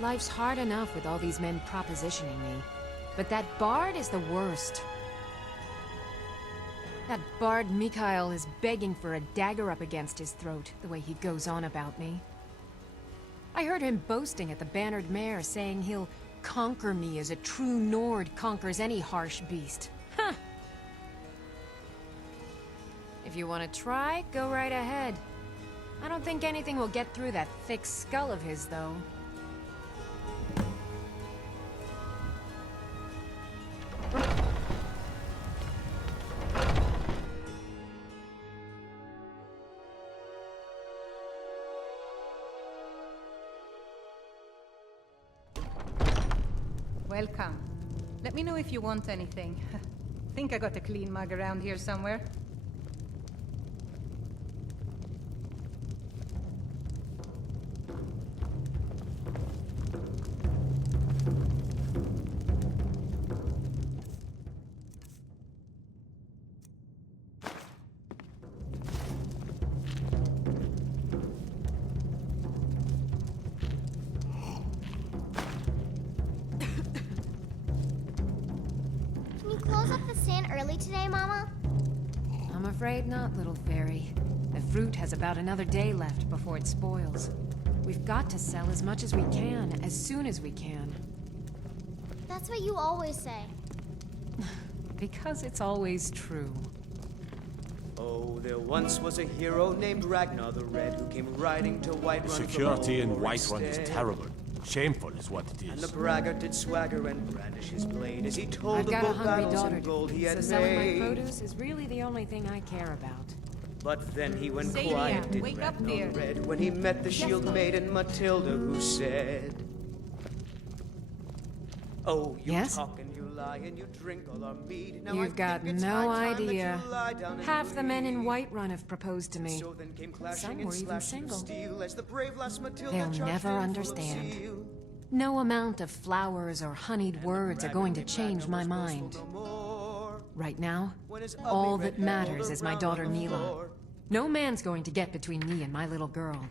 Life's hard enough with all these men propositioning me. But that bard is the worst. That bard LUCILE is begging for a dagger up against his throat, the way he goes on about me. I heard him boasting at the Bannered Mare, saying he'll conquer me as a true Nord conquers any harsh beast. Huh! If you want to try, go right ahead. I don't think anything will get through that thick skull of his, though. Welcome. Let me know if you want anything. Think I got a clean mug around here somewhere. Close up the stand early today, Mama? I'm afraid not, little fairy. The fruit has about another day left before it spoils. We've got to sell as much as we can, as soon as we can. That's what you always say. Because it's always true. Oh, there once was a hero named Ragnar the Red who came riding to Whiterun. Security in Whiterun is terrible. Shameful is what it And is. the braggart did swagger and brandish his blade as he told I've of got a both hungry battles daughter and to gold he feed, had so selling my made. produce is really the only thing I care about. But then he went Sadia, quiet, did wake up Ragnar there. Red, when he met the shield maiden Matilda, who said, "Oh, you Yes? talk and you lie and you drink all our mead. Now You've I got think it's no high time that idea. you lie down and Half the men in bleed." Whiterun have proposed to me. So then came clashing Some and were even slashing of single. steel as the brave lass Matilda They'll charged never in full of understand. zeal. No amount of flowers or honeyed words are going to change my mind. Right now, all that matters is my daughter Mila. No man's going to get between me and my little girl.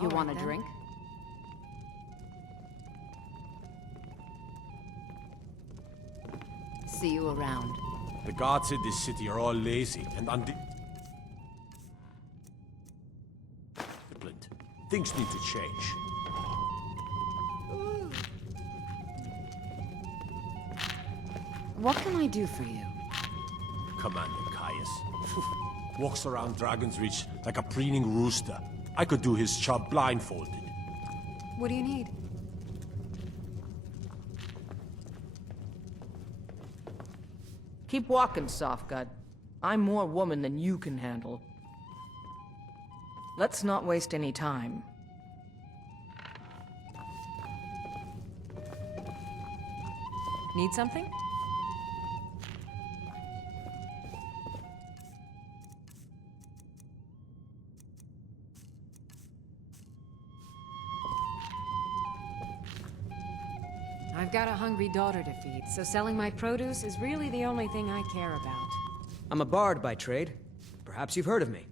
You All want a right, then. drink? See you around. The guards in this city are all lazy and undisciplined. Things need to change. What can I do for you? Commander Caius. Walks around Dragon's Reach like a preening rooster. I could do his job blindfolded. What do you need? Keep walking, Softgut. I'm more woman than you can handle. Let's not waste any time. Need something? I've got a hungry daughter to feed, so selling my produce is really the only thing I care about. I'm a bard by trade. Perhaps you've heard of me.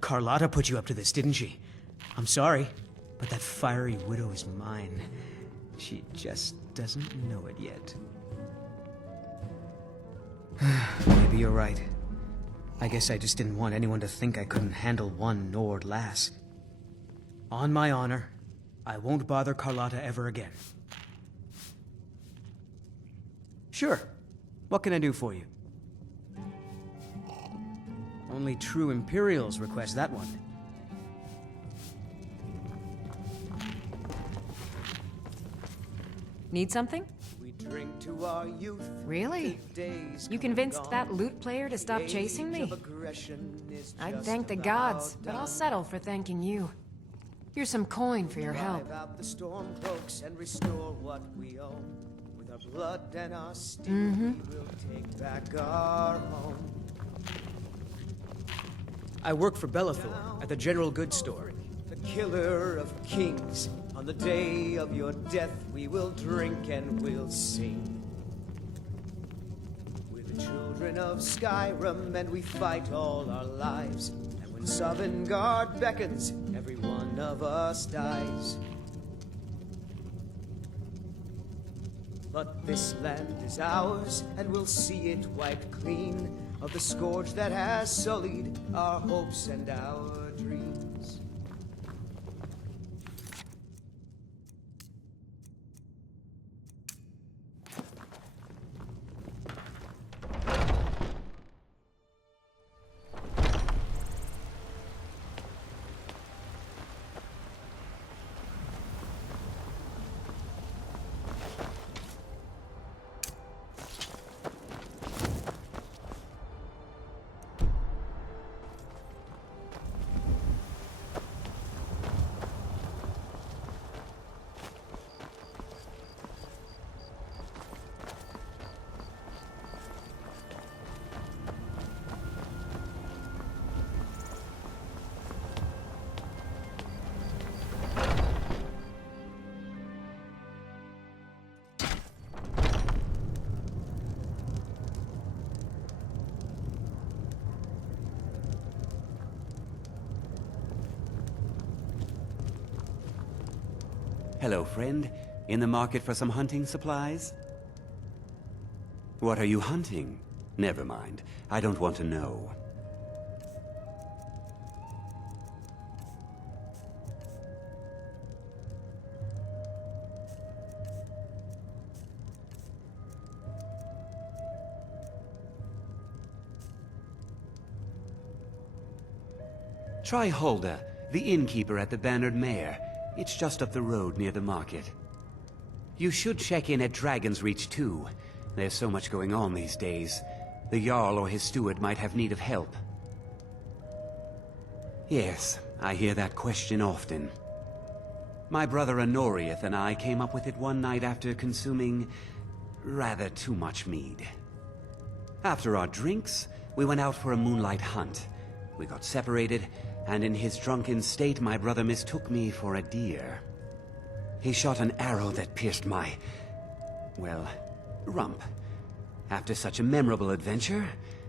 Carlotta put you up to this, didn't she? I'm sorry, but that fiery widow is mine. She just doesn't know it yet. Maybe you're right. I guess I just didn't want anyone to think I couldn't handle one Nord lass. On my honor, I won't bother Carlotta ever again. Sure. What can I do for you? Only true Imperials request that one. Need something? We drink to our youth. Really? Days You come convinced gone. that lute player to stop chasing Age me? of aggression is I'd just thank the about gods, but I'll done. settle for thanking you. Here's some coin for your help. Drive out the storm cloaks and restore what we own. With our blood and our steel, we will take back our home. I work for Bellathor at the general goods store. The killer of kings. On the day of your death, we will drink and we'll sing. We're the children of Skyrim, and we fight all our lives. And when Sovngarde beckons, every one of us dies. But this land is ours, and we'll see it wiped clean of the scourge that has sullied our hopes and our dreams. Hello, friend. In the market for some hunting supplies? What are you hunting? Never mind. I don't want to know. Try Hulda, the innkeeper at the Bannered Mare. It's just up the road near the market. You should check in at Dragon's Reach too. There's so much going on these days. The Jarl or his steward might have need of help. Yes, I hear that question often. My brother Honorius and I came up with it one night after consuming rather too much mead. After our drinks, we went out for a moonlight hunt. We got separated, and in his drunken state, my brother mistook me for a deer. He shot an arrow that pierced my, well, rump. After such a memorable adventure,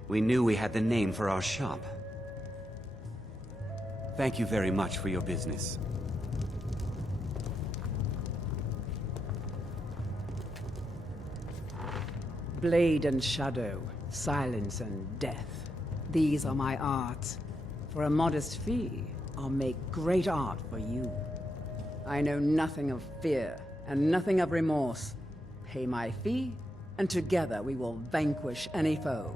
we knew we had the name for our shop. Thank you very much for your business. Blade and shadow, silence and death. These are my arts. For a modest fee, I'll make great art for you. I know nothing of fear, and nothing of remorse. Pay my fee, and together we will vanquish any foe.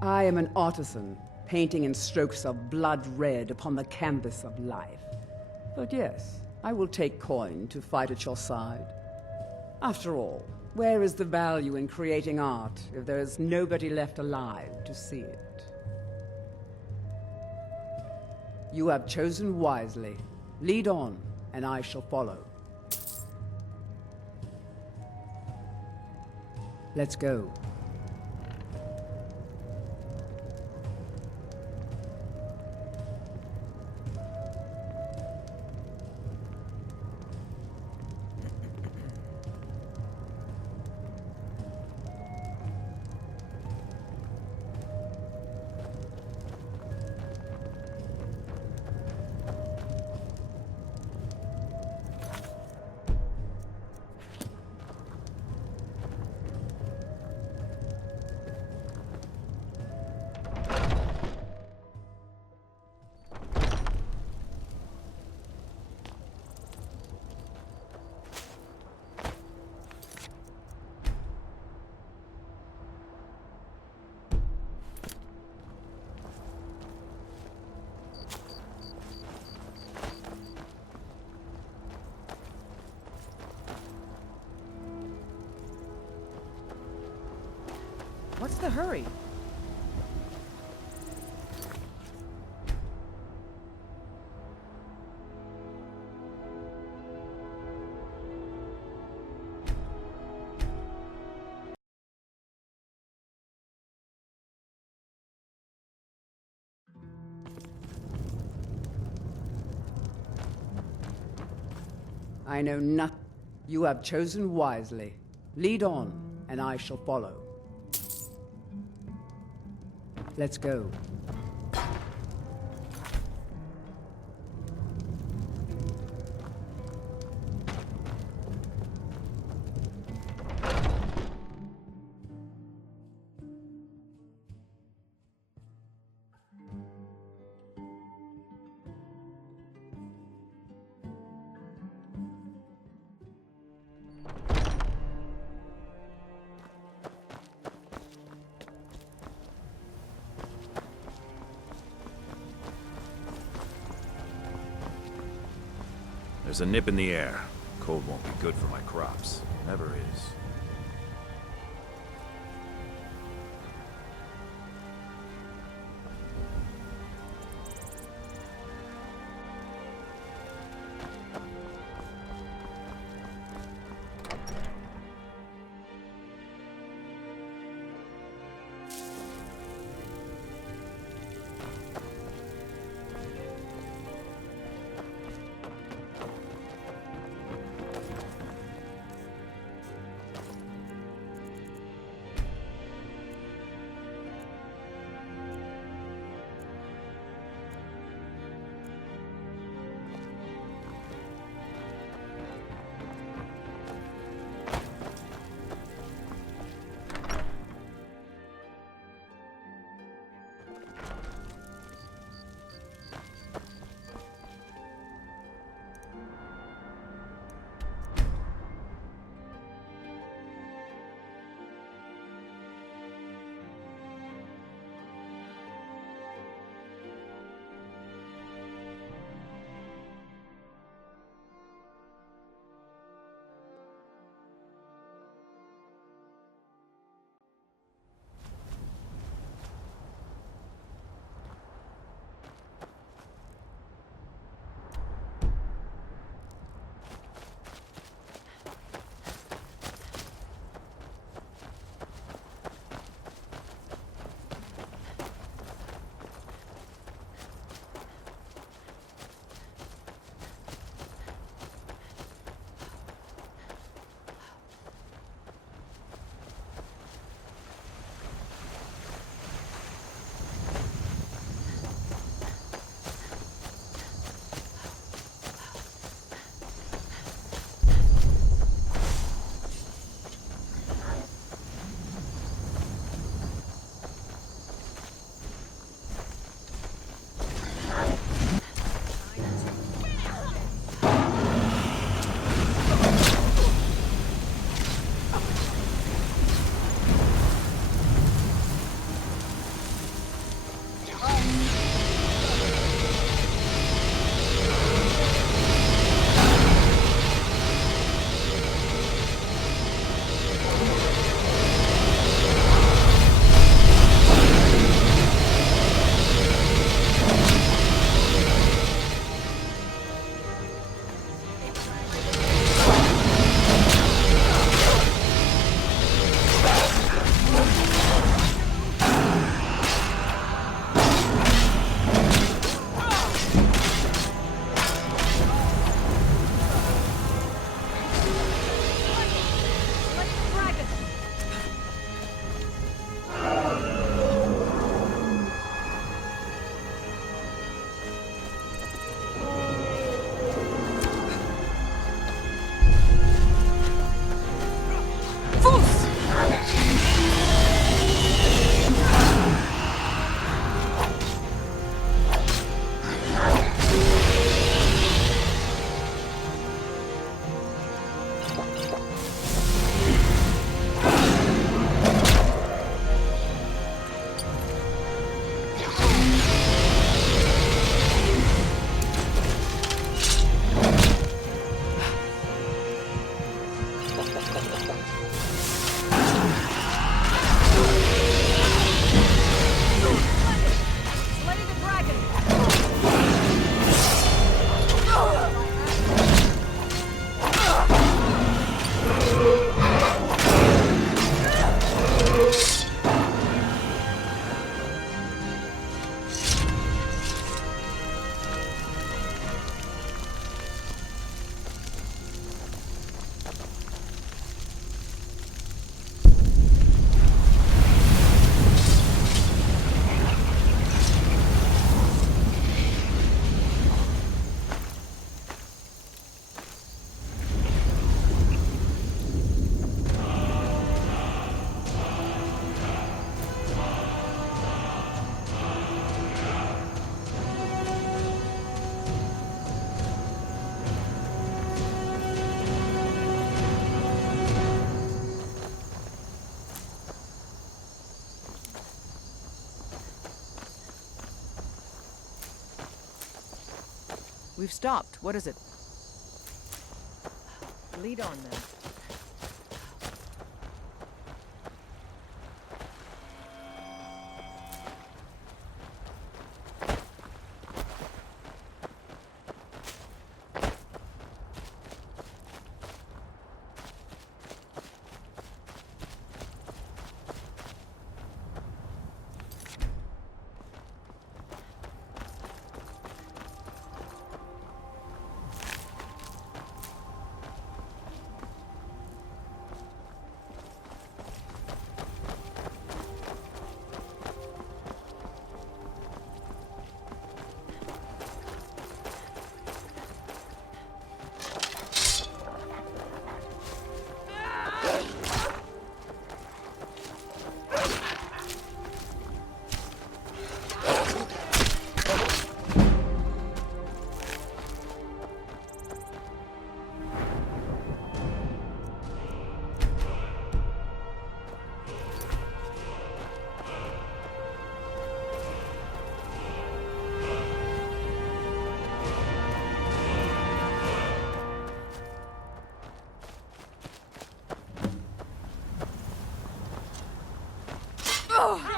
I am an artisan, painting in strokes of blood red upon the canvas of life. But yes, I will take coin to fight at your side. After all, where is the value in creating art if there is nobody left alive to see it? You have chosen wisely. Lead on, and I shall follow. Let's go. What's the hurry? I know nothing. You have chosen wisely. Lead on, and I shall follow. Let's go. There's a nip in the air. Cold won't be good for my crops. Never is. We've stopped. What is it? Lead on, then.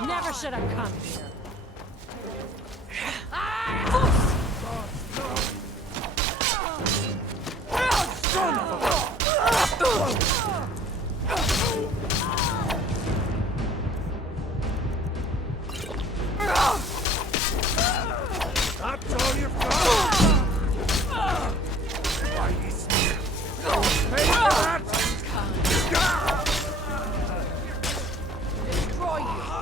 Never should have come here. That's all you've got! Why, this pay for that! Destroy you!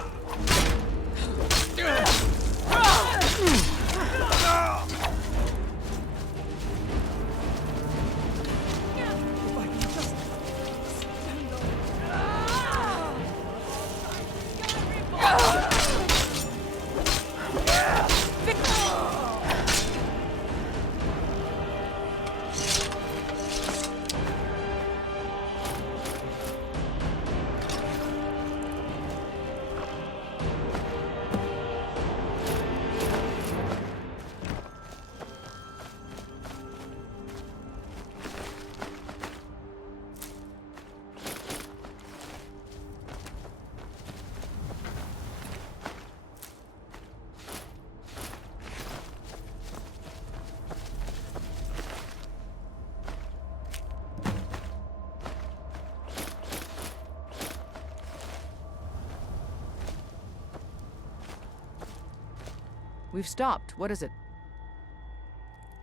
We've stopped. What is it?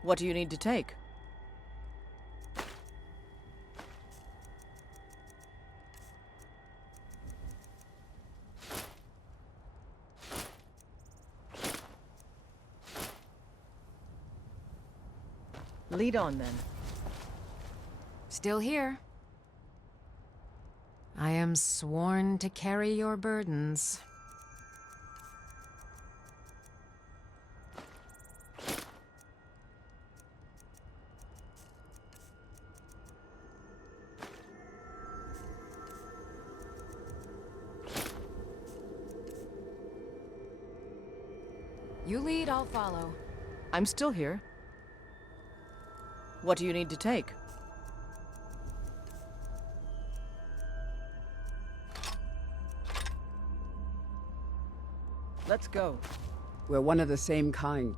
What do you need to take? Lead on, then. Still here. I am sworn to carry your burdens. You lead, I'll follow. I'm still here. What do you need to take? Let's go. We're one of the same kind,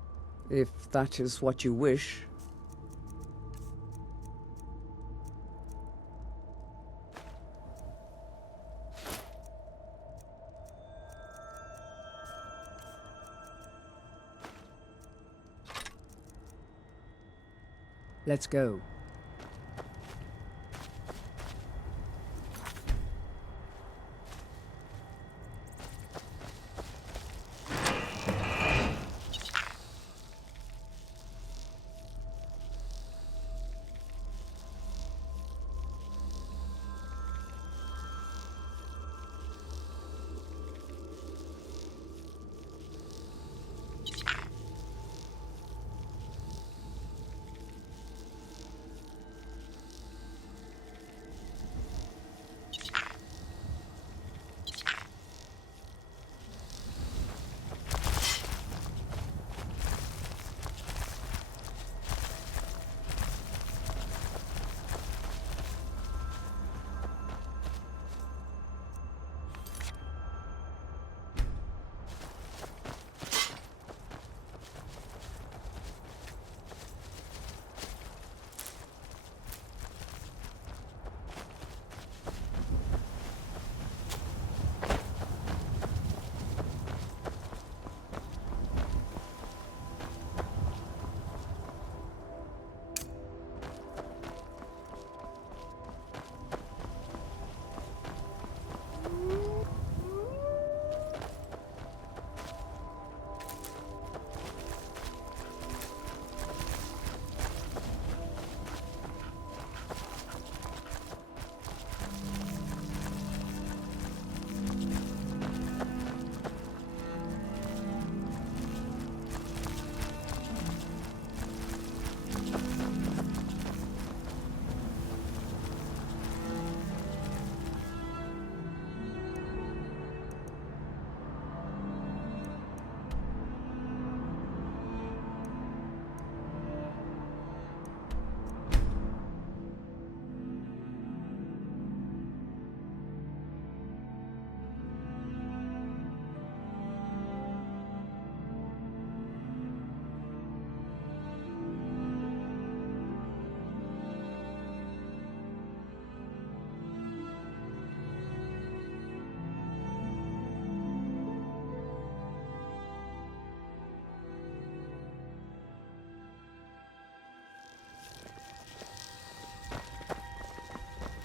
if that is what you wish. Let's go.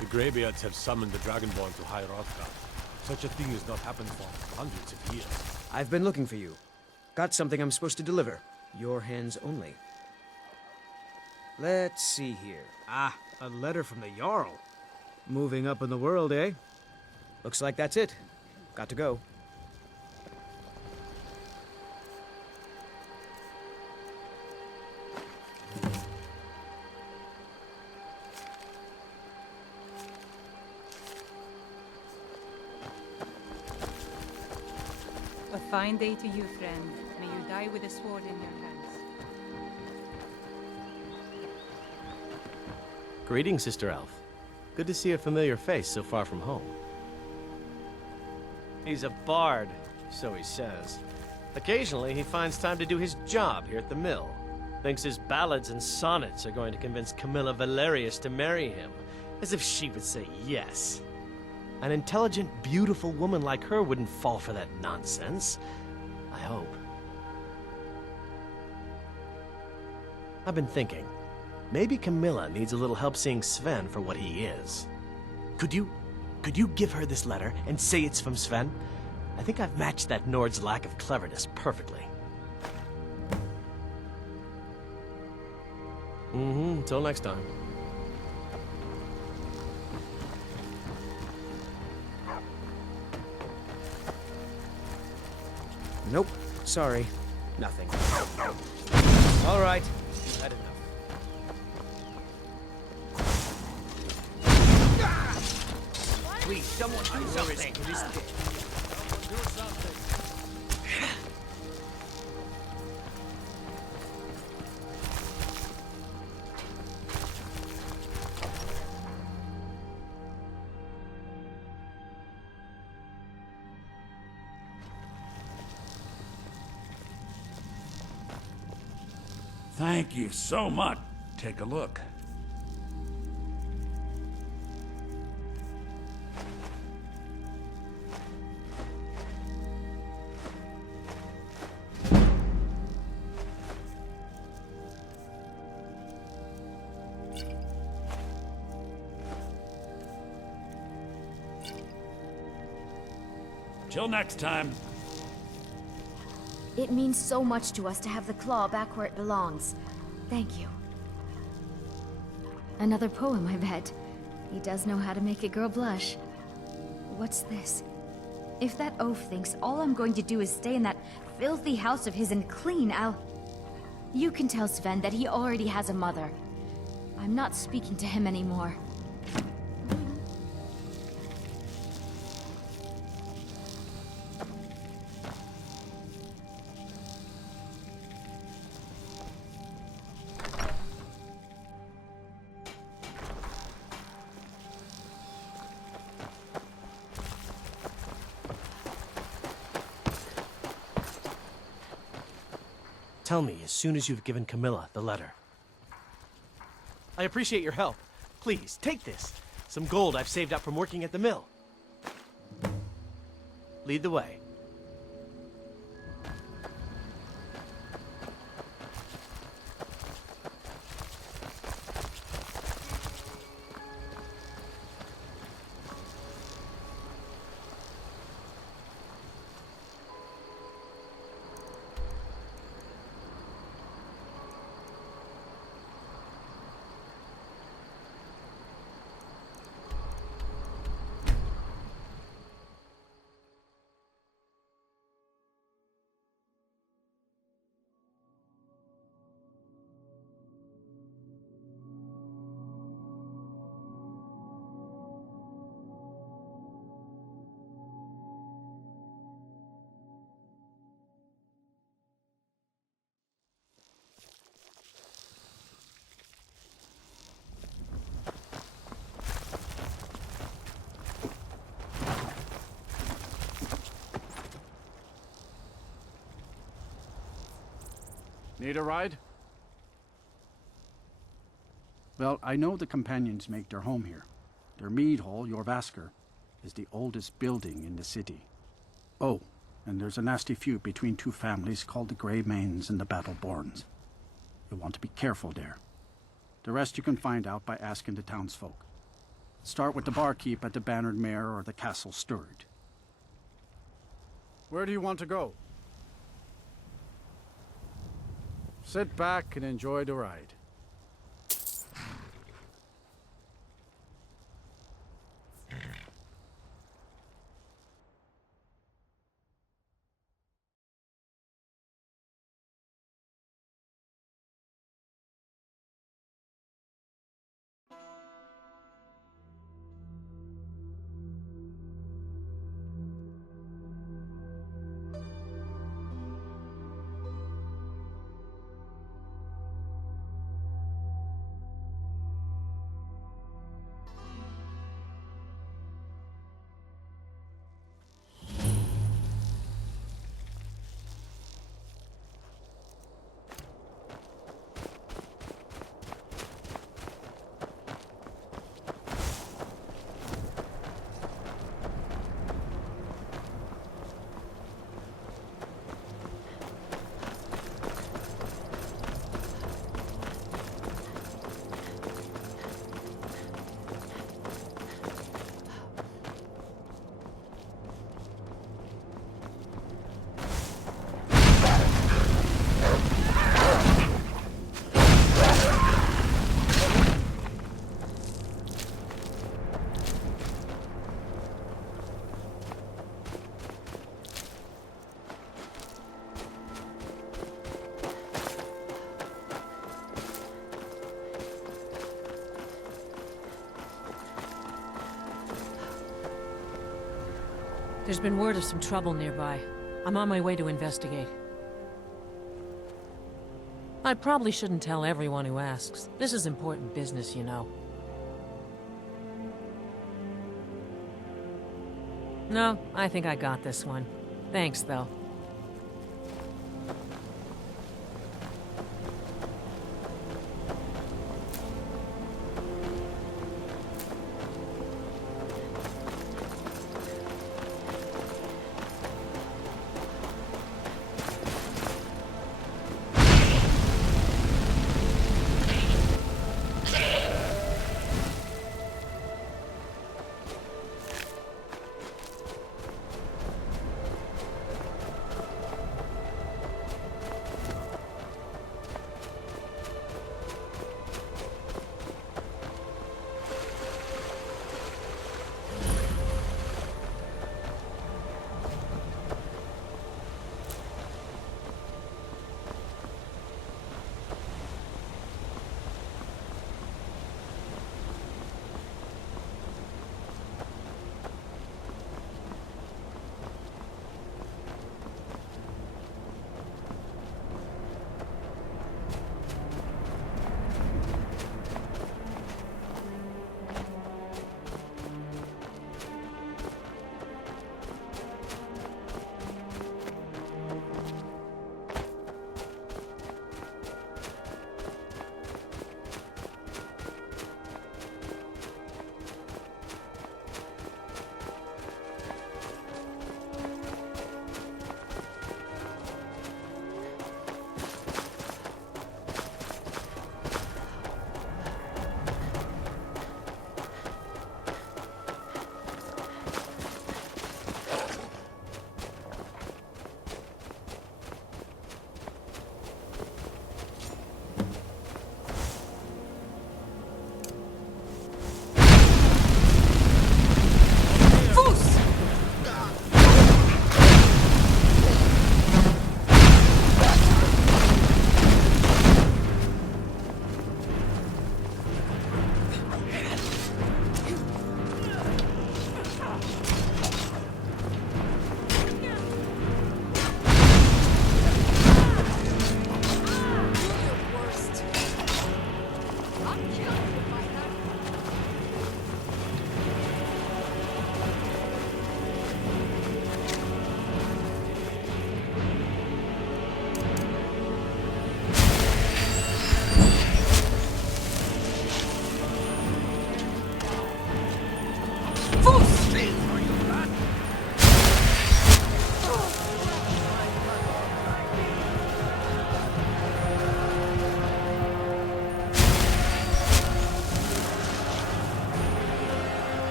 The Greybeards have summoned the Dragonborn to High Hrothgar. Such a thing has not happened for hundreds of years. I've been looking for you. Got something I'm supposed to deliver. Your hands only. Let's see here. Ah, a letter from the Jarl. Moving up in the world, eh? Looks like that's it. Got to go. A fine day to you, friend. May you die with a sword in your hands. Greetings, Sister Elf. Good to see a familiar face so far from home. He's a bard, so he says. Occasionally, he finds time to do his job here at the mill. Thinks his ballads and sonnets are going to convince Camilla Valerius to marry him, as if she would say yes. An intelligent, beautiful woman like her wouldn't fall for that nonsense. I hope. I've been thinking, maybe Camilla needs a little help seeing Sven for what he is. Could you give her this letter and say it's from Sven? I think I've matched that Nord's lack of cleverness perfectly. Until next time. Nope. Sorry. Nothing. All right. You've had enough. Please, someone do something. Thank you so much. Take a look. Till next time. It means so much to us to have the claw back where it belongs. Thank you. Another poem, I bet. He does know how to make a girl blush. What's this? If that oaf thinks all I'm going to do is stay in that filthy house of his and clean, You can tell Sven that he already has a mother. I'm not speaking to him anymore. Tell me as soon as you've given Camilla the letter. I appreciate your help. Please, take this. Some gold I've saved up from working at the mill. Lead the way. Need a ride? Well, I know the companions make their home here. Their mead hall, Jorvaskr, is the oldest building in the city. Oh, and there's a nasty feud between two families called the Greymanes and the Battleborns. You'll want to be careful there. The rest you can find out by asking the townsfolk. Start with the barkeep at the Bannered Mare or the Castle Steward. Where do you want to go? Sit back and enjoy the ride. There's been word of some trouble nearby. I'm on my way to investigate. I probably shouldn't tell everyone who asks. This is important business, you know. No, I think I got this one. Thanks, though.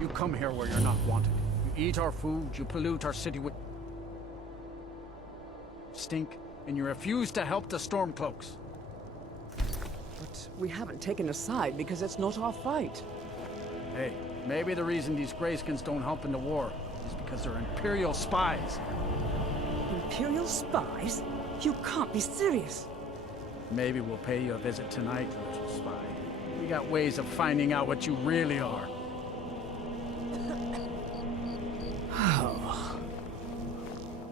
You come here where you're not wanted. You eat our food, you pollute our city with stink, and you refuse to help the Stormcloaks. But we haven't taken a side because it's not our fight. Hey, maybe the reason these Greyskins don't help in the war is because they're Imperial spies. Imperial spies? You can't be serious. Maybe we'll pay you a visit tonight, little spy. We got ways of finding out what you really are.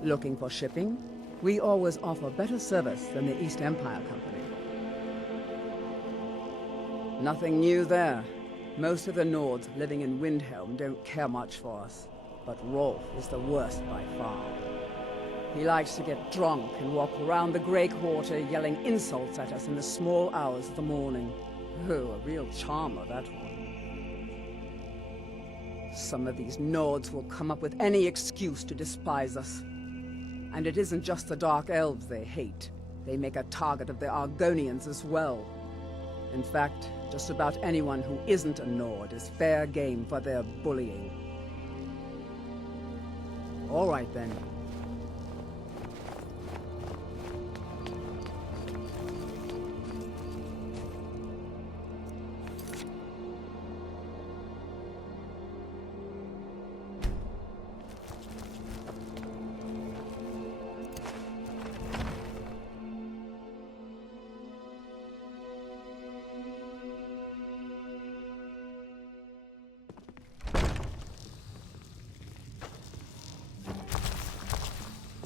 Looking for shipping? We always offer better service than the East Empire Company. Nothing new there. Most of the Nords living in Windhelm don't care much for us. But Rolf is the worst by far. He likes to get drunk and walk around the Grey Quarter yelling insults at us in the small hours of the morning. Oh, a real charmer, that one. Some of these Nords will come up with any excuse to despise us. And it isn't just the Dark Elves they hate. They make a target of the Argonians as well. In fact, just about anyone who isn't a Nord is fair game for their bullying. All right then.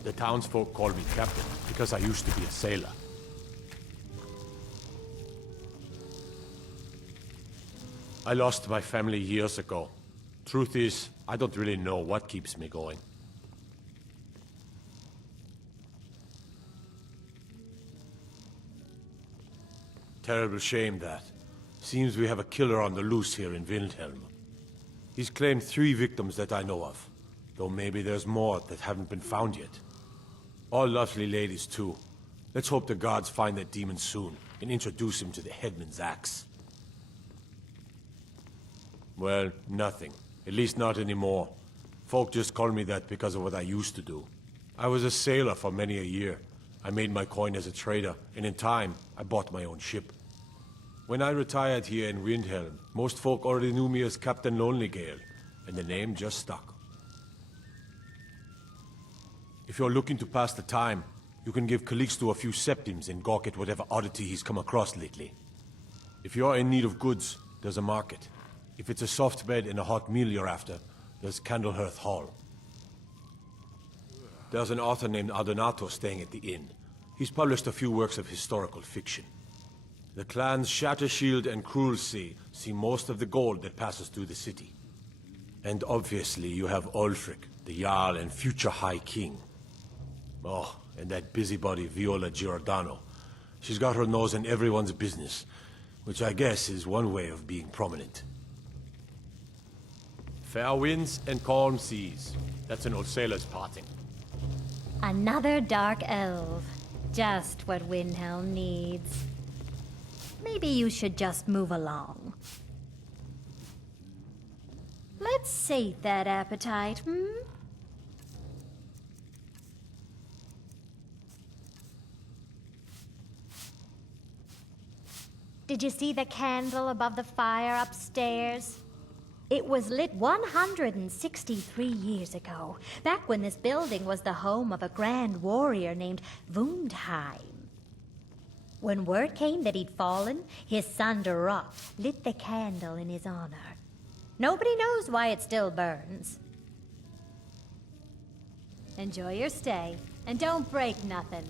The townsfolk call me captain because I used to be a sailor. I lost my family years ago. Truth is, I don't really know what keeps me going. Terrible shame that. Seems we have a killer on the loose here in Windhelm. He's claimed 3 victims that I know of, though maybe there's more that haven't been found yet. All lovely ladies, too. Let's hope the gods find that demon soon and introduce him to the headman's axe. Well, nothing. At least not anymore. Folk just call me that because of what I used to do. I was a sailor for many a year. I made my coin as a trader, and in time, I bought my own ship. When I retired here in Windhelm, most folk already knew me as Captain Lonelygale, and the name just stuck. If you're looking to pass the time, you can give Calixto a few septims and gawk at whatever oddity he's come across lately. If you're in need of goods, there's a market. If it's a soft bed and a hot meal you're after, there's Candlehearth Hall. There's an author named Ardonato staying at the inn. He's published a few works of historical fiction. The clans Shattershield and Cruelsea see most of the gold that passes through the city. And obviously you have Ulfric, the Jarl and future High King. Oh, and that busybody Viola Giordano. She's got her nose in everyone's business, which I guess is one way of being prominent. Fair winds and calm seas. That's an old sailor's parting. Another dark elf. Just what Windhelm needs. Maybe you should just move along. Let's sate that appetite, hmm? Did you see the candle above the fire upstairs? It was lit 163 years ago, back when this building was the home of a grand warrior named Wundheim. When word came that he'd fallen, his son Durok lit the candle in his honor. Nobody knows why it still burns. Enjoy your stay, and don't break nothing.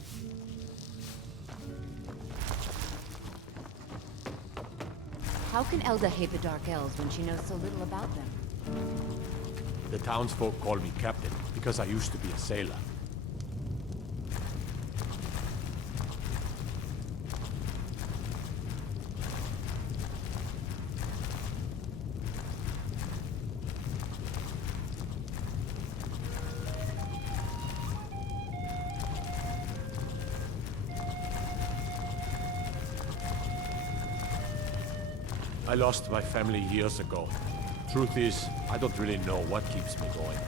How can Elda hate the Dark Elves when she knows so little about them? The townsfolk call me captain because I used to be a sailor. I lost my family years ago. Truth is, I don't really know what keeps me going.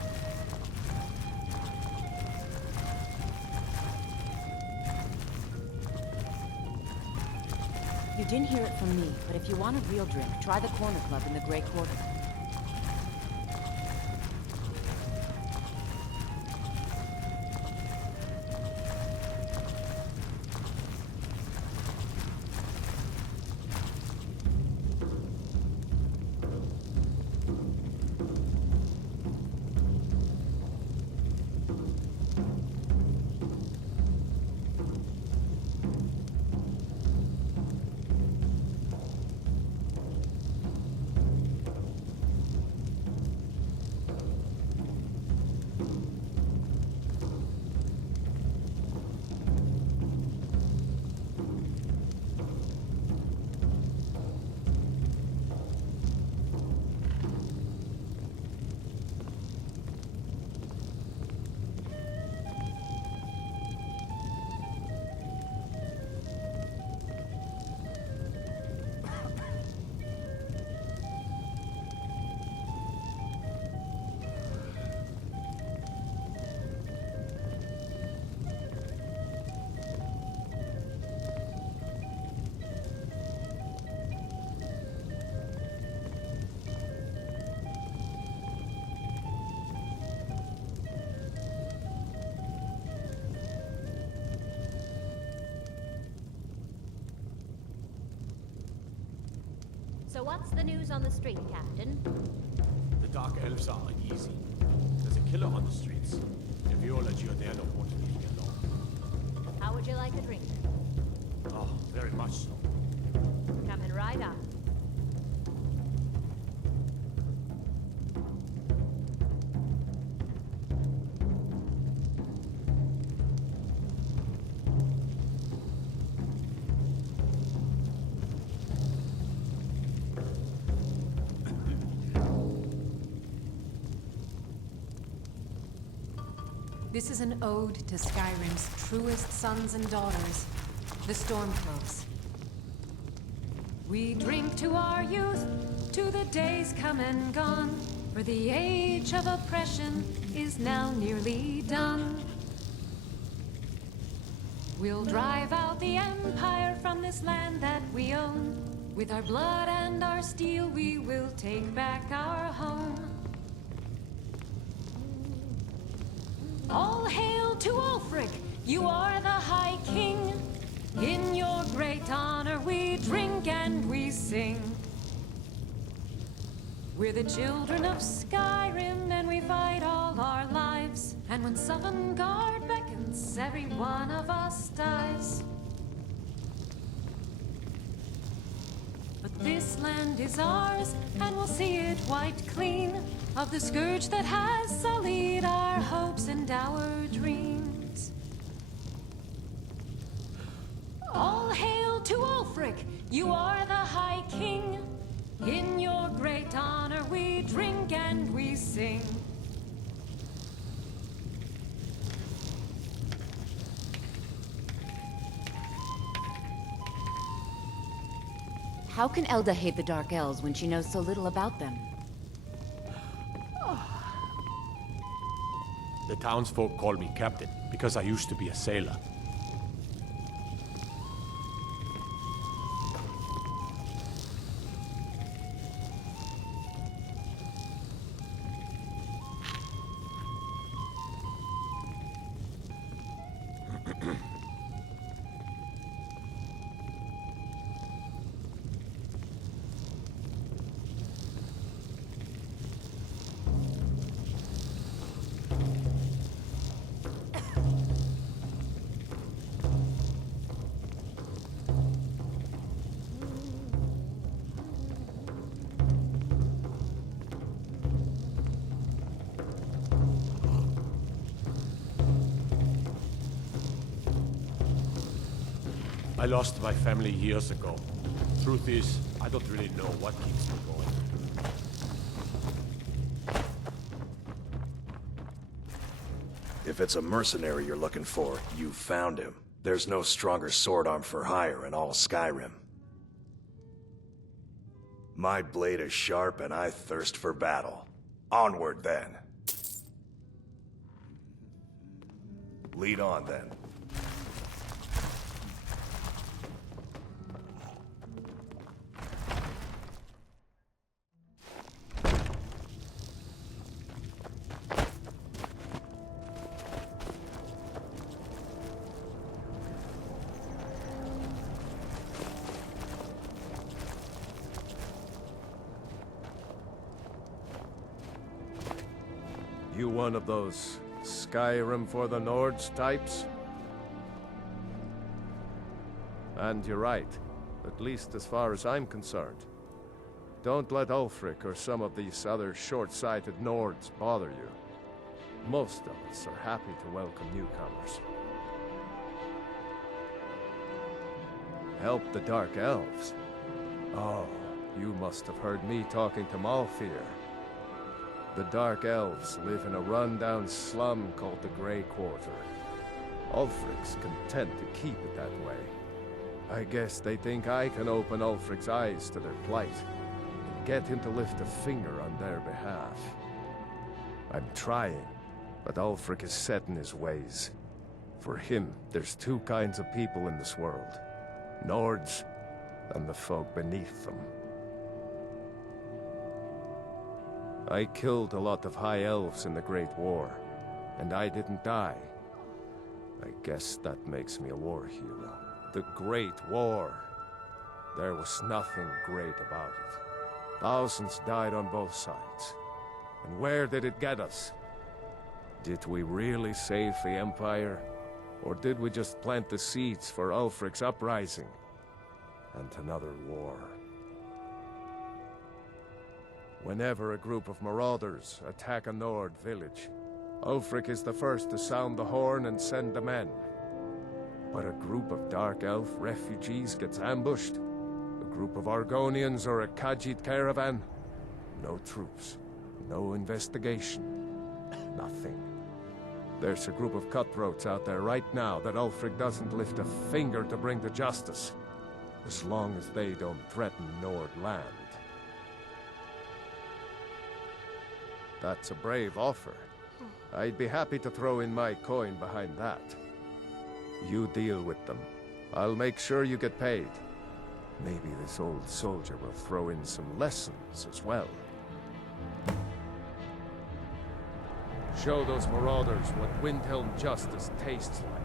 You didn't hear it from me, but if you want a real drink, try the Corner Club in the Grey Quarter. So what's the news on the street, Captain? The Dark Elves are uneasy. There's a killer on the streets. And Viola Giordano won't leave me alone. How would you like a drink? Oh, very much so. Coming right up. This is an ode to Skyrim's truest sons and daughters, the Stormcloaks. We drink to our youth, to the days come and gone, for the age of oppression is now nearly done. We'll drive out the Empire from this land that we own. With our blood and our steel we will take back our home. All hail to Ulfric, you are the High King. In your great honor we drink and we sing. We're the children of Skyrim and we fight all our lives. And when Sovngarde beckons, every one of us dies. But this land is ours, and we'll see it wiped clean of the scourge that has sullied our hopes and our dreams. All hail to Ulfric, you are the High King. In your great honor we drink and we sing. How can Elda hate the Dark Elves when she knows so little about them? The townsfolk call me captain because I used to be a sailor. I lost my family years ago. Truth is, I don't really know what keeps me going. If it's a mercenary you're looking for, you found him. There's no stronger sword arm for hire in all Skyrim. My blade is sharp and I thirst for battle. Onward, then. Lead on, then. You one of those Skyrim for the Nords types? And you're right, at least as far as I'm concerned. Don't let Ulfric or some of these other short-sighted Nords bother you. Most of us are happy to welcome newcomers. Help the Dark Elves? Oh, you must have heard me talking to Malfear. The Dark Elves live in a run-down slum called the Grey Quarter. Ulfric's content to keep it that way. I guess they think I can open Ulfric's eyes to their plight, and get him to lift a finger on their behalf. I'm trying, but Ulfric is set in his ways. For him, there's two kinds of people in this world. Nords, and the folk beneath them. I killed a lot of High Elves in the Great War, and I didn't die. I guess that makes me a war hero. The Great War. There was nothing great about it. Thousands died on both sides. And where did it get us? Did we really save the Empire? Or did we just plant the seeds for Ulfric's uprising? And another war. Whenever a group of marauders attack a Nord village, Ulfric is the first to sound the horn and send the men. But a group of Dark Elf refugees gets ambushed, a group of Argonians or a Khajiit caravan, no troops, no investigation, nothing. There's a group of cutthroats out there right now that Ulfric doesn't lift a finger to bring to justice, as long as they don't threaten Nord land. That's a brave offer. I'd be happy to throw in my coin behind that. You deal with them. I'll make sure you get paid. Maybe this old soldier will throw in some lessons as well. Show those marauders what Windhelm justice tastes like.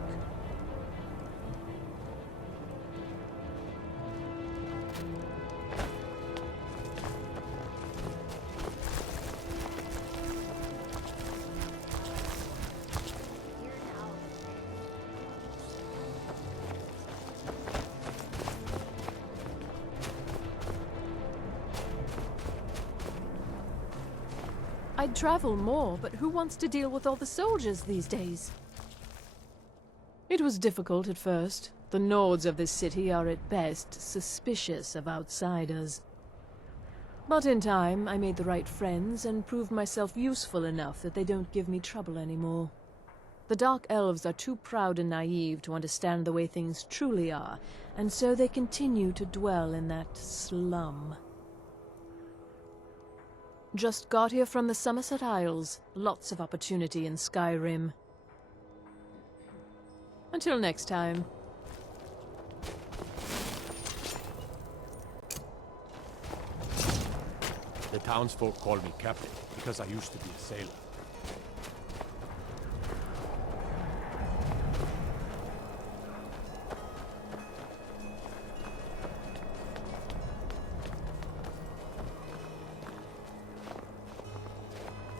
I'd travel more, but who wants to deal with all the soldiers these days? It was difficult at first. The Nords of this city are at best suspicious of outsiders. But in time, I made the right friends and proved myself useful enough that they don't give me trouble anymore. The Dark Elves are too proud and naive to understand the way things truly are, and so they continue to dwell in that slum. Just got here from the Somerset Isles. Lots of opportunity in Skyrim. Until next time. The townsfolk call me captain because I used to be a sailor.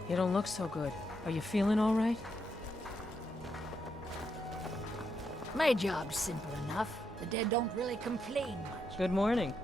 You don't look so good. Are you feeling all right? My job's simple enough. The dead don't really complain much. Good morning.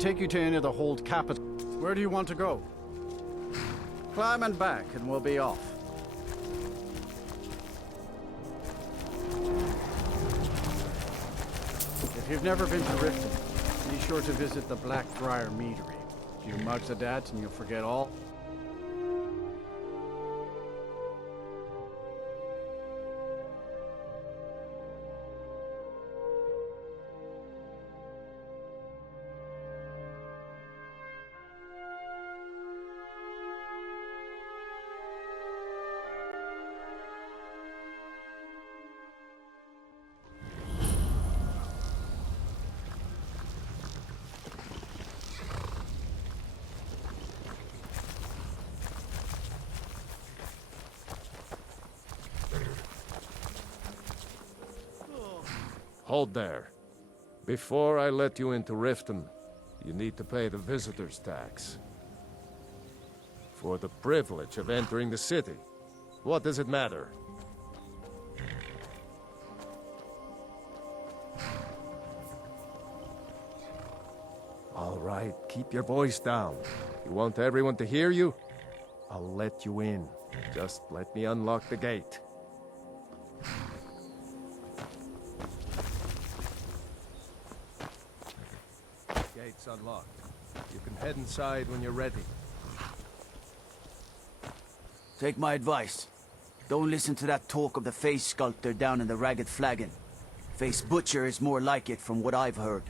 take you to any of the hold capital. Where do you want to go? Climb and back, and we'll be off. If you've never been to Riften, be sure to visit the Blackbriar Meadery. A few mugs of that, and you'll forget all. Hold there. Before I let you into Riften, you need to pay the visitor's tax. For the privilege of entering the city. What does it matter? All right, keep your voice down. You want everyone to hear you? I'll let you in. Just let me unlock the gate. Gate's unlocked. You can head inside when you're ready. Take my advice. Don't listen to that talk of the face sculptor down in the Ragged Flagon. Face Butcher is more like it from what I've heard.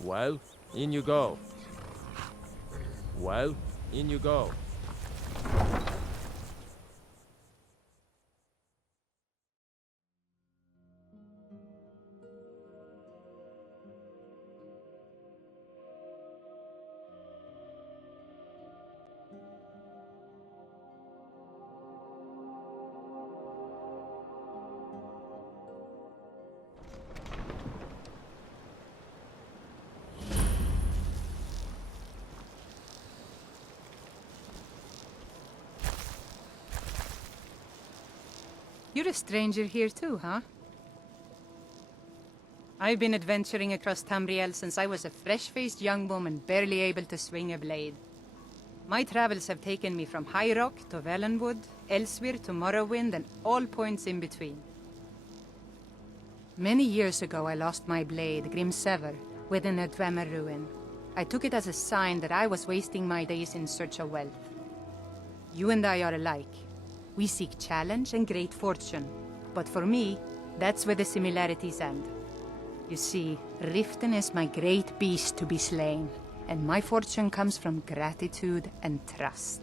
Well, in you go. Well, in you go. You're a stranger here too, huh? I've been adventuring across Tamriel since I was a fresh-faced young woman barely able to swing a blade. My travels have taken me from High Rock to Valenwood, Elsewhere to Morrowind, and all points in between. Many years ago I lost my blade, Grimsever, within a Dwemer ruin. I took it as a sign that I was wasting my days in search of wealth. You and I are alike. We seek challenge and great fortune. But for me, that's where the similarities end. You see, Riften is my great beast to be slain, and my fortune comes from gratitude and trust.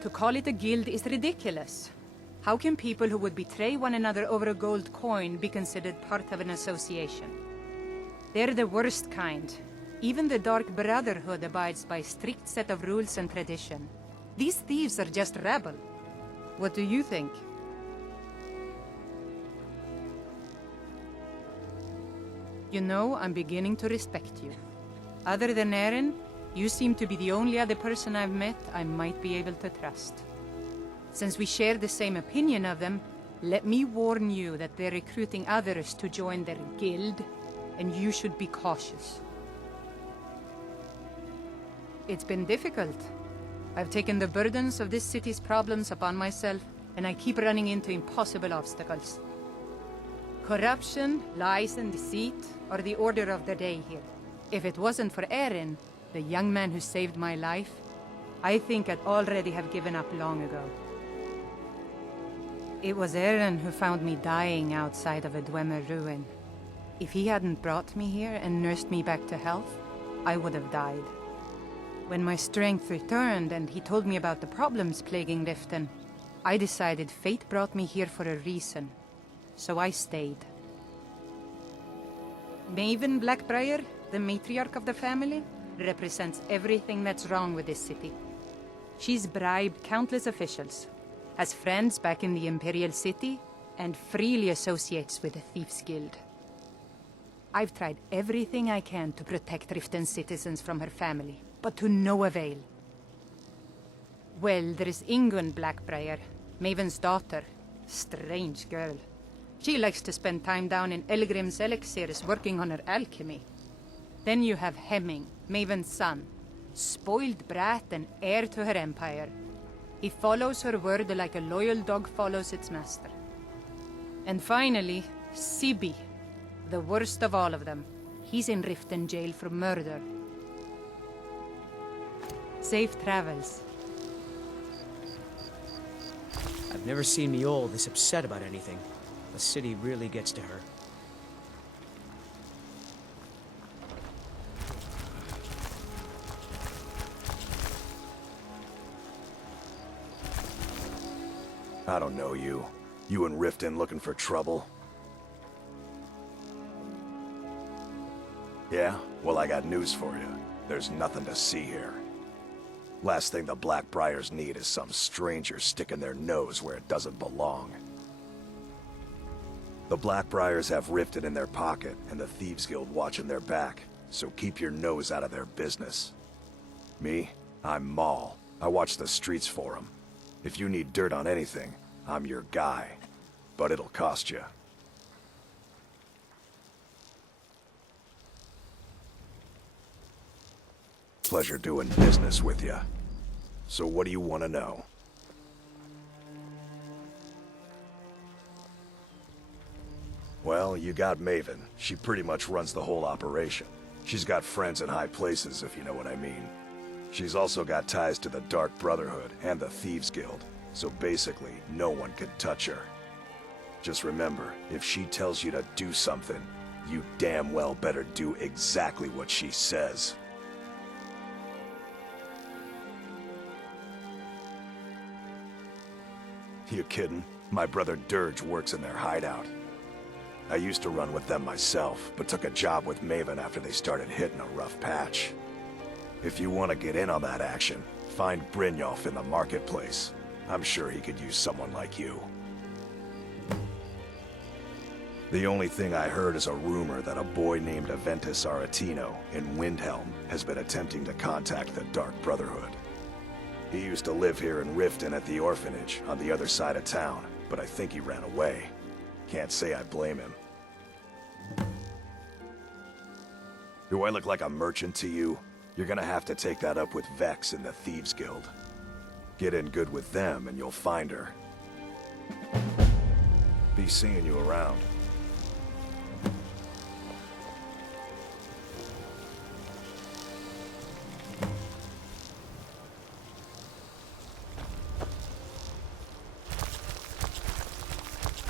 To call it a guild is ridiculous. How can people who would betray one another over a gold coin be considered part of an association? They're the worst kind. Even the Dark Brotherhood abides by a strict set of rules and tradition. These thieves are just rabble. What do you think? You know, I'm beginning to respect you. Other than Erin, you seem to be the only other person I've met I might be able to trust. Since we share the same opinion of them, let me warn you that they're recruiting others to join their guild, and you should be cautious. It's been difficult. I've taken the burdens of this city's problems upon myself, and I keep running into impossible obstacles. Corruption, lies, and deceit are the order of the day here. If it wasn't for Erin, the young man who saved my life, I think I'd already have given up long ago. It was Erin who found me dying outside of a Dwemer ruin. If he hadn't brought me here and nursed me back to health, I would have died. When my strength returned and he told me about the problems plaguing Riften, I decided fate brought me here for a reason, so I stayed. Maven Blackbriar, the matriarch of the family, represents everything that's wrong with this city. She's bribed countless officials, has friends back in the Imperial City, and freely associates with the Thieves' Guild. I've tried everything I can to protect Riften's citizens from her family, but to no avail. Well, there is Ingun Blackbriar, Maven's daughter. Strange girl. She likes to spend time down in Elgrim's elixirs working on her alchemy. Then you have Hemming, Maven's son. Spoiled brat and heir to her empire. He follows her word like a loyal dog follows its master. And finally, Sibi, the worst of all of them. He's in Riften jail for murder. Safe travels. I've never seen Miol this upset about anything. The city really gets to her. I don't know you. You and Riften looking for trouble? Yeah? Well, I got news for you. There's nothing to see here. Last thing the Blackbriars need is some stranger sticking their nose where it doesn't belong. The Blackbriars have Riften in their pocket, and the Thieves Guild watching their back, so keep your nose out of their business. Me? I'm Maul. I watch the streets for them. If you need dirt on anything, I'm your guy. But it'll cost you. Pleasure doing business with you. So what do you want to know? Well, you got Maven. She pretty much runs the whole operation. She's got friends in high places, if you know what I mean. She's also got ties to the Dark Brotherhood and the Thieves Guild, so basically, no one can touch her. Just remember, if she tells you to do something, you damn well better do exactly what she says. You kidding? My brother Dirge works in their hideout. I used to run with them myself, but took a job with Maven after they started hitting a rough patch. If you want to get in on that action, find Brynjolf in the marketplace. I'm sure he could use someone like you. The only thing I heard is a rumor that a boy named Aventus Aretino in Windhelm has been attempting to contact the Dark Brotherhood. He used to live here in Riften at the orphanage on the other side of town, but I think he ran away. Can't say I blame him. Do I look like a merchant to you? You're gonna have to take that up with Vex in the Thieves Guild. Get in good with them and you'll find her. Be seeing you around.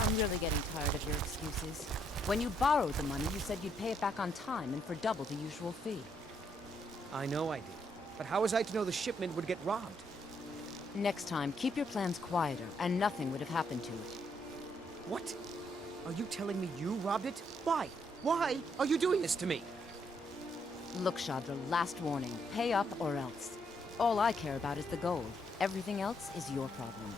I'm really getting tired of your excuses. When you borrowed the money, you said you'd pay it back on time and for double the usual fee. I know I did. But how was I to know the shipment would get robbed? Next time, keep your plans quieter, and nothing would have happened to it. What? Are you telling me you robbed it? Why? Why are you doing this to me? Look, Shadra, last warning. Pay up or else. All I care about is the gold. Everything else is your problem.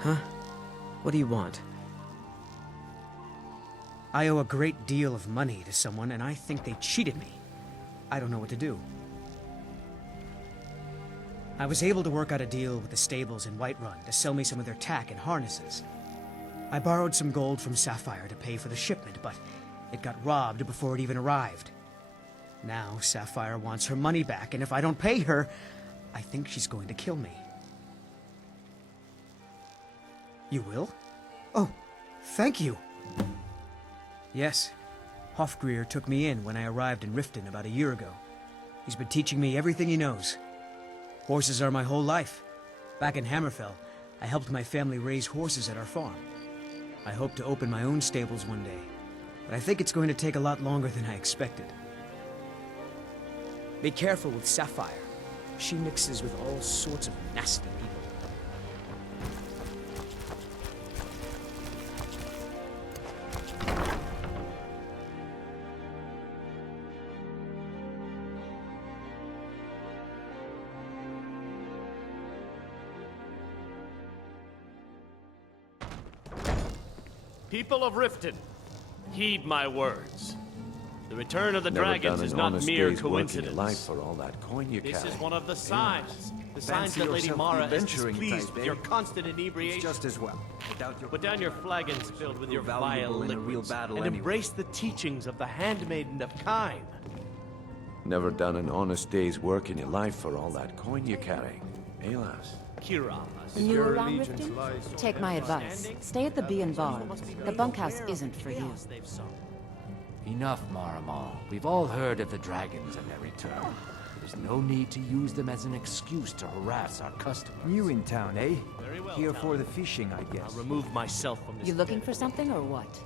Huh? What do you want? I owe a great deal of money to someone, and I think they cheated me. I don't know what to do. I was able to work out a deal with the stables in Whiterun to sell me some of their tack and harnesses. I borrowed some gold from Sapphire to pay for the shipment, but it got robbed before it even arrived. Now Sapphire wants her money back, and if I don't pay her, I think she's going to kill me. You will? Oh, thank you. Yes, Hofgrir took me in when I arrived in Riften about a year ago. He's been teaching me everything he knows. Horses are my whole life. Back in Hammerfell, I helped my family raise horses at our farm. I hope to open my own stables one day, but I think it's going to take a lot longer than I expected. Be careful with Sapphire. She mixes with all sorts of nasty people. People of Riften, heed my words. The return of the Never dragons done is an not honest mere day's work in your coincidence. life for all that coin you This carry. is one of the signs. The signs Fancy that Lady yourself Mara is adventuring displeased type, with eh? your constant inebriation. It's just as well. I doubt you're Put down your flagons filled with your valuable vile in a real liquids, battle and anyway. embrace the teachings of the handmaiden of Kyne. Never done an honest day's work in your life for all that coin you carry. Eh, lass? Kira. New around Riften? Take my advice. Stay at the Bee and Bar. The bunkhouse isn't for you. Enough, Maramal. We've all heard of the dragons and their return. There's no need to use them as an excuse to harass our customers. New in town, eh? Very well, Here Talon. for the fishing, I guess. I'll remove myself from this. You looking for something or what?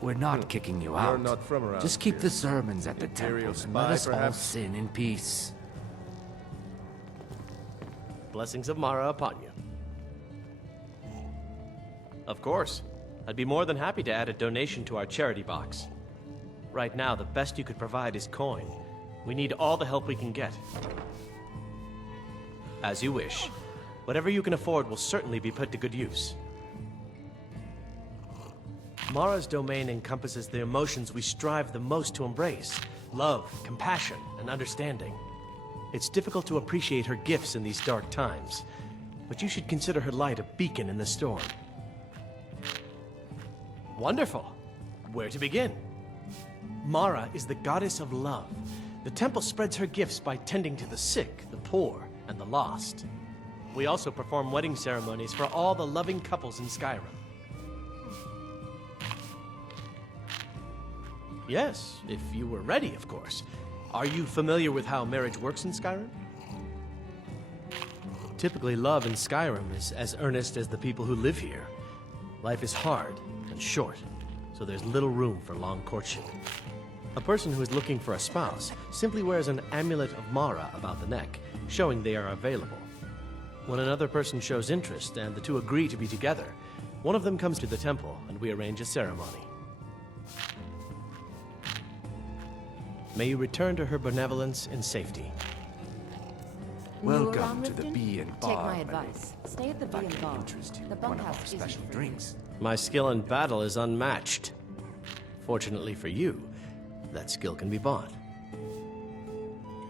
We're not kicking you out. You're not from around Just keep here. the sermons at the Imperial temples and let spy, us all perhaps? sin in peace. Blessings of Mara upon you. Of course. I'd be more than happy to add a donation to our charity box. Right now, the best you could provide is coin. We need all the help we can get. As you wish. Whatever you can afford will certainly be put to good use. Mara's domain encompasses the emotions we strive the most to embrace. Love, compassion, and understanding. It's difficult to appreciate her gifts in these dark times, but you should consider her light a beacon in the storm. Wonderful. Where to begin? Mara is the goddess of love. The temple spreads her gifts by tending to the sick, the poor, and the lost. We also perform wedding ceremonies for all the loving couples in Skyrim. Yes, if you were ready, of course. Are you familiar with how marriage works in Skyrim? Typically, love in Skyrim is as earnest as the people who live here. Life is hard and short, so there's little room for long courtship. A person who is looking for a spouse simply wears an amulet of Mara about the neck, showing they are available. When another person shows interest and the two agree to be together, one of them comes to the temple and we arrange a ceremony. May you return to her benevolence in safety. New Welcome around to the Riften? Bee and Take Bar, my my advice. Stay at the Bee and Bar. The one of our bunkhouse special isn't for drinks. My skill in battle is unmatched. Fortunately for you, that skill can be bought.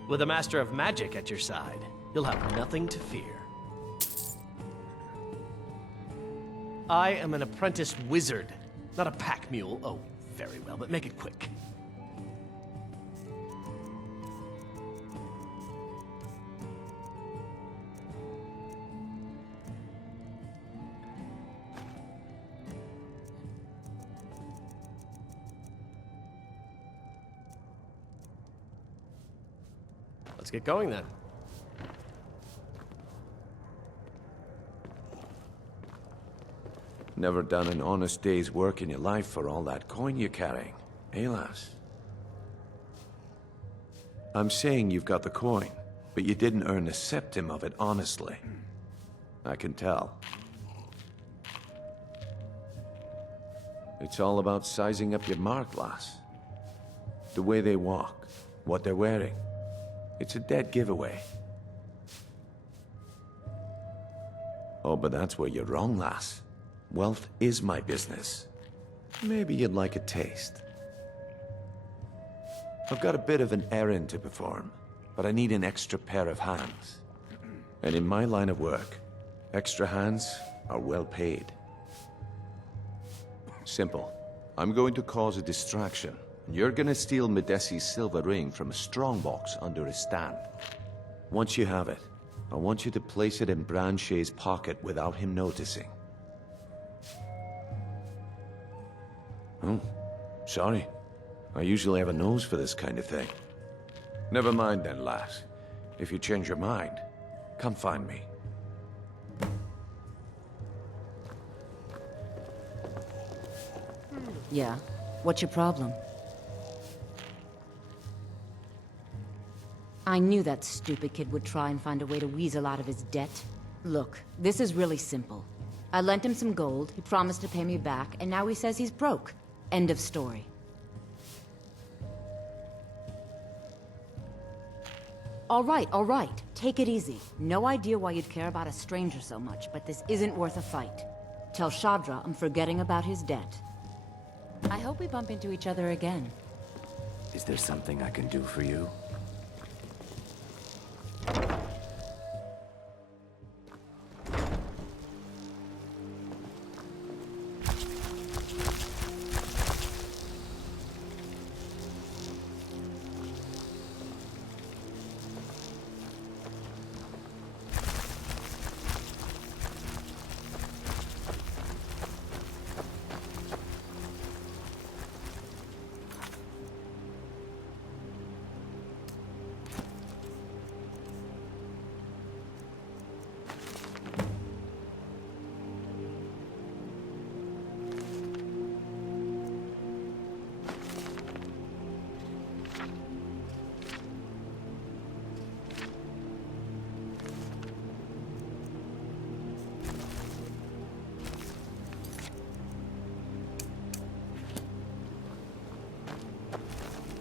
With a master of magic at your side, you'll have nothing to fear. I am an apprentice wizard, not a pack mule. Oh, very well, but make it quick. Let's get going then. Never done an honest day's work in your life for all that coin you're carrying. Eh, lass? I'm saying you've got the coin, but you didn't earn a septim of it honestly. I can tell. It's all about sizing up your mark, lass. The way they walk, what they're wearing. It's a dead giveaway. Oh, but that's where you're wrong, lass. Wealth is my business. Maybe you'd like a taste. I've got a bit of an errand to perform, but I need an extra pair of hands. And in my line of work, extra hands are well paid. Simple. I'm going to cause a distraction. You're gonna steal Medesi's silver ring from a strongbox under his stand. Once you have it, I want you to place it in Branche's pocket without him noticing. Oh, sorry. I usually have a nose for this kind of thing. Never mind then, lass. If you change your mind, come find me. Yeah. What's your problem? I knew that stupid kid would try and find a way to weasel out of his debt. Look, this is really simple. I lent him some gold, he promised to pay me back, and now he says he's broke. End of story. All right. Take it easy. No idea why you'd care about a stranger so much, but this isn't worth a fight. Tell Shadra I'm forgetting about his debt. I hope we bump into each other again. Is there something I can do for you?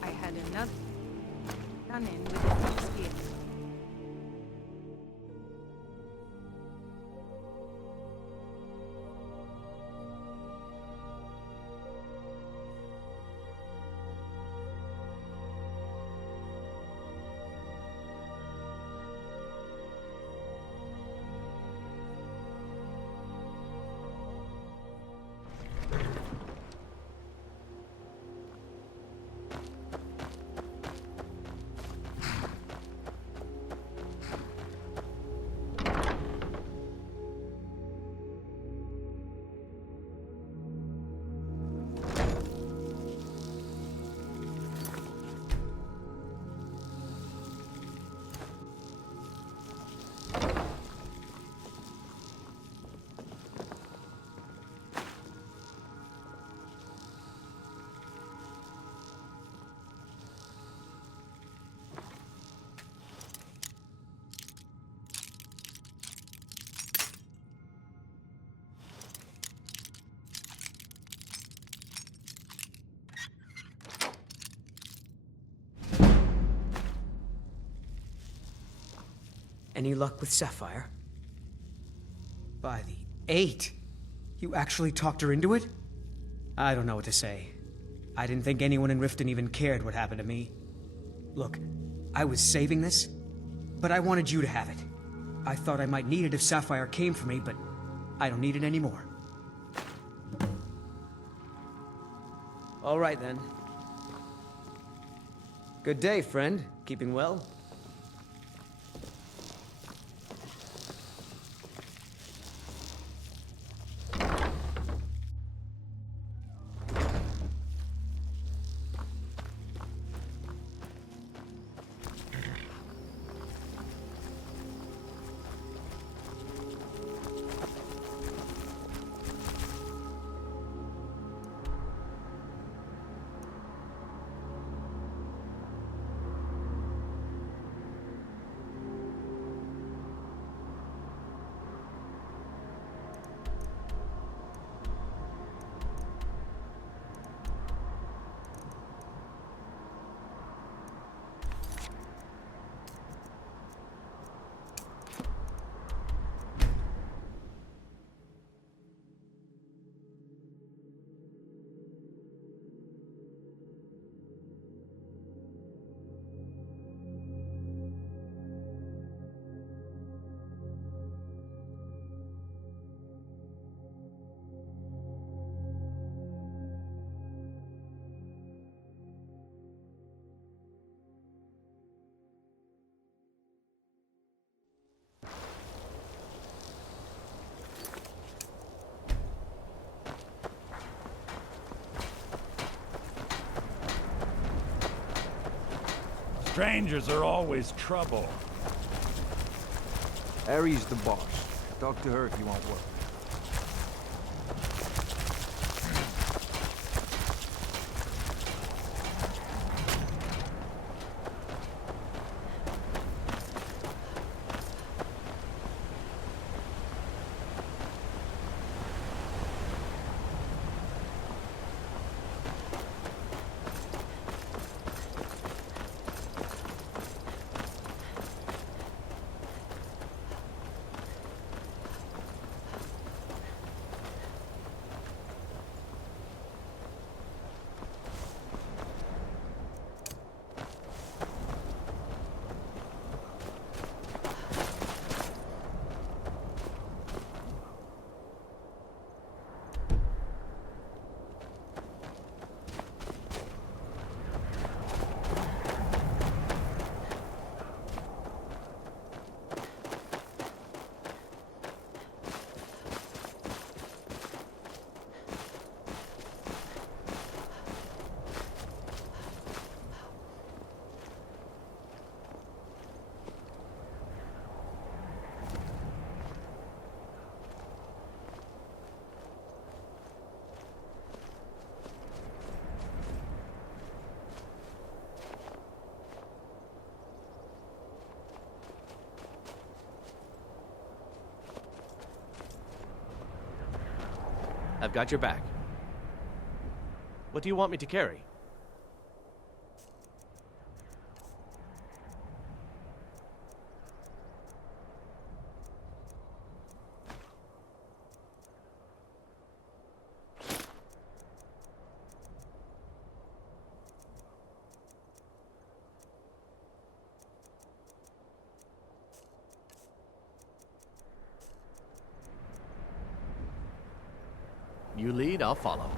I had another done in with a spear. Any luck with Sapphire? By the 8! You actually talked her into it? I don't know what to say. I didn't think anyone in Riften even cared what happened to me. Look, I was saving this, but I wanted you to have it. I thought I might need it if Sapphire came for me, but I don't need it anymore. All right, then. Good day, friend. Keeping well? Strangers are always trouble. Aries the boss. Talk to her if you want work. I've got your back. What do you want me to carry? You lead, I'll follow.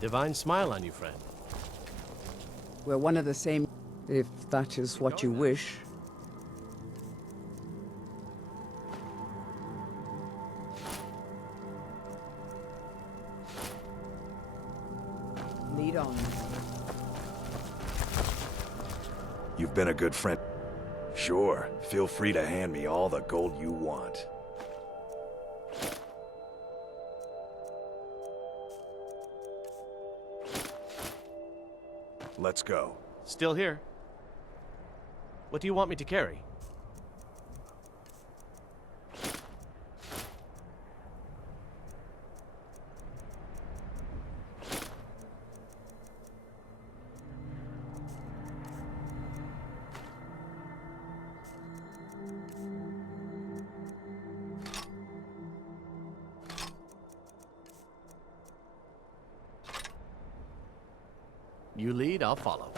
Divine smile on you, friend. We're one of the same, if that is what you wish. Lead on. You've been a good friend. Sure, feel free to hand me all the gold you want. Let's go. Still here. What do you want me to carry? You lead, I'll follow.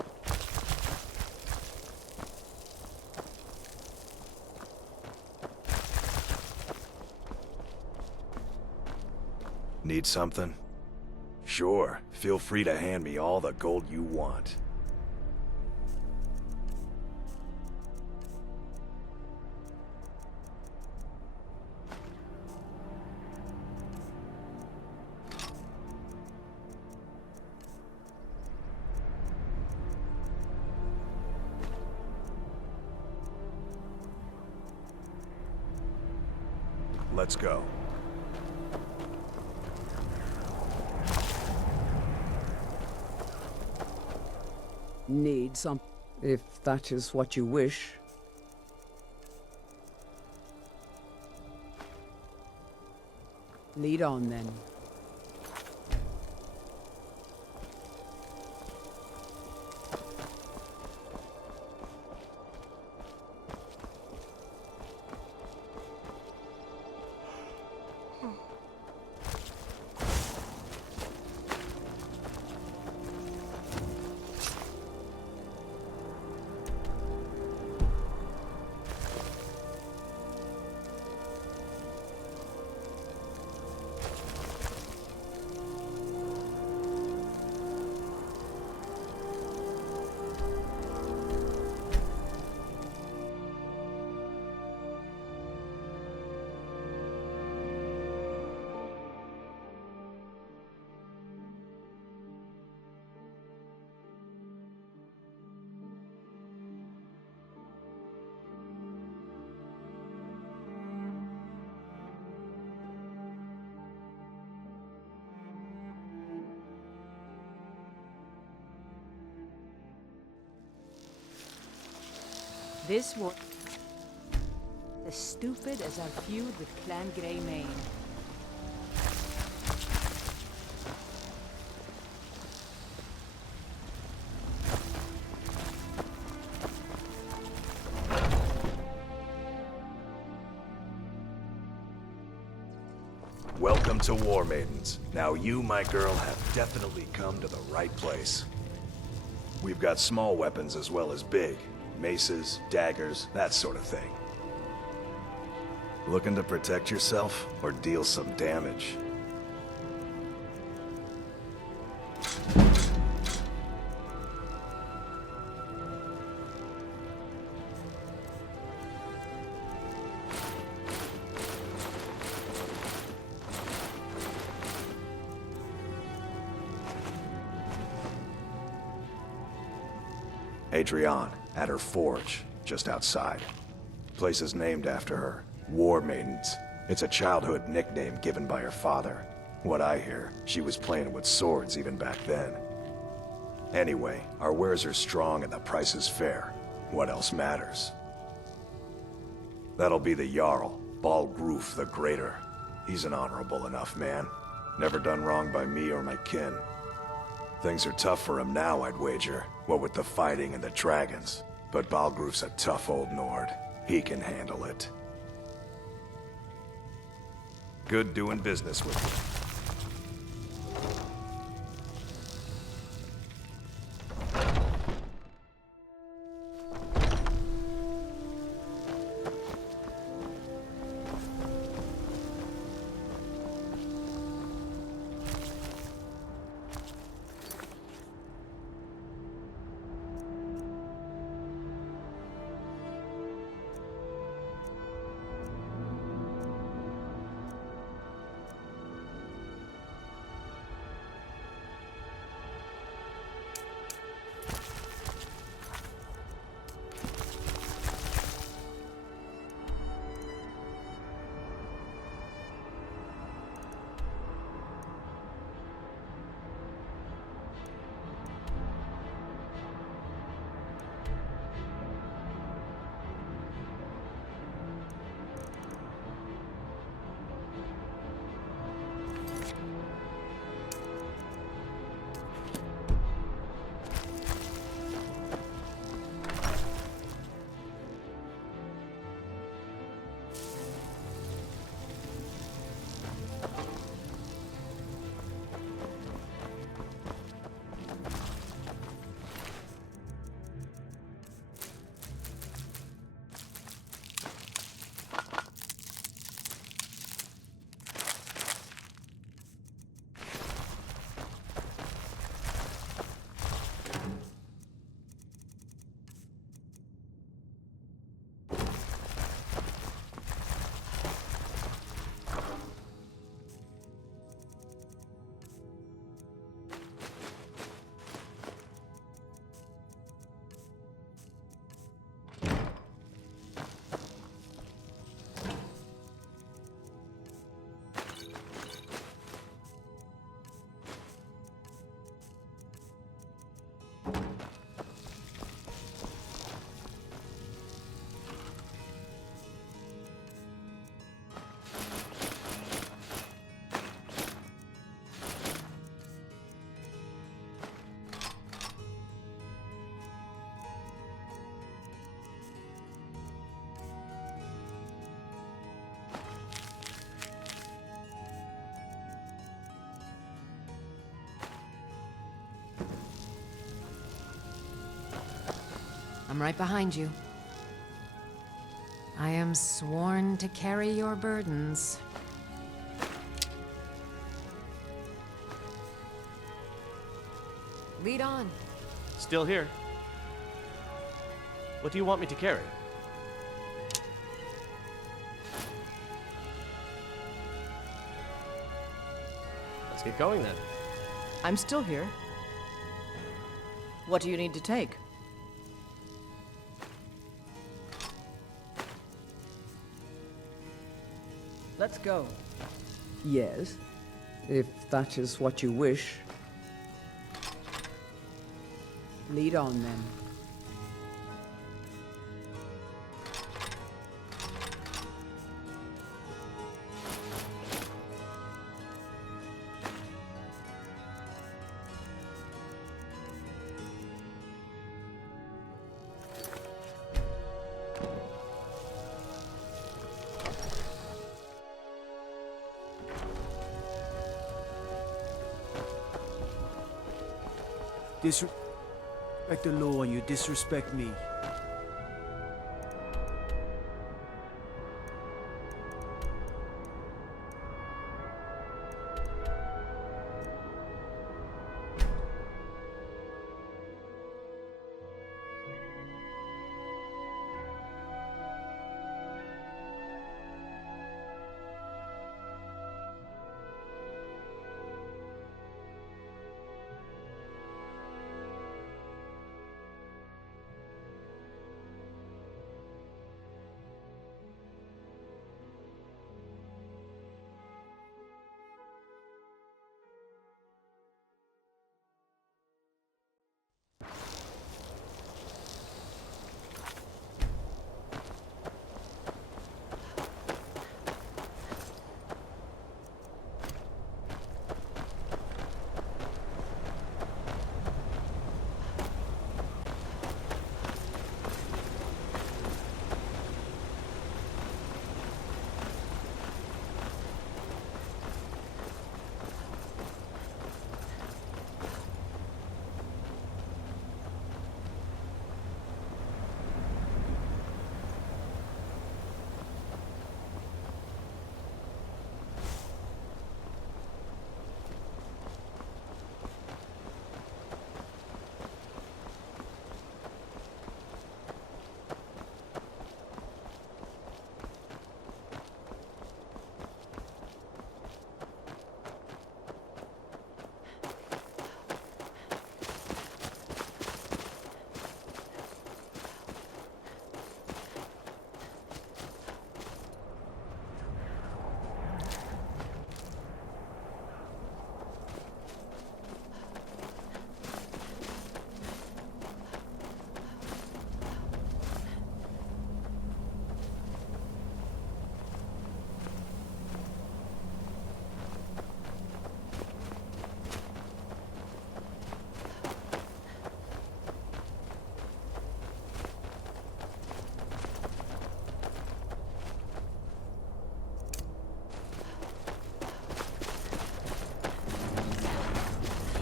Need something? Sure, feel free to hand me all the gold you want. Let's go. Need some... if that is what you wish. Lead on, then. This war as stupid as our feud with Clan Greymane. Welcome to War Maidens. Now you, my girl, have definitely come to the right place. We've got small weapons as well as big. Maces, daggers, that sort of thing. Looking to protect yourself or deal some damage? Adrienne, at her forge, just outside. Place is named after her. War Maidens. It's a childhood nickname given by her father. What I hear, she was playing with swords even back then. Anyway, our wares are strong and the price is fair. What else matters? That'll be the Jarl, Balgruf the Greater. He's an honorable enough man. Never done wrong by me or my kin. Things are tough for him now, I'd wager. What with the fighting and the dragons. But Balgruf's a tough old Nord. He can handle it. Good doing business with you. I'm right behind you. I am sworn to carry your burdens. Lead on. Still here. What do you want me to carry? Let's get going then. I'm still here. What do you need to take? Let's go. Yes, if that is what you wish. Lead on, then. Disrespect the law and you disrespect me.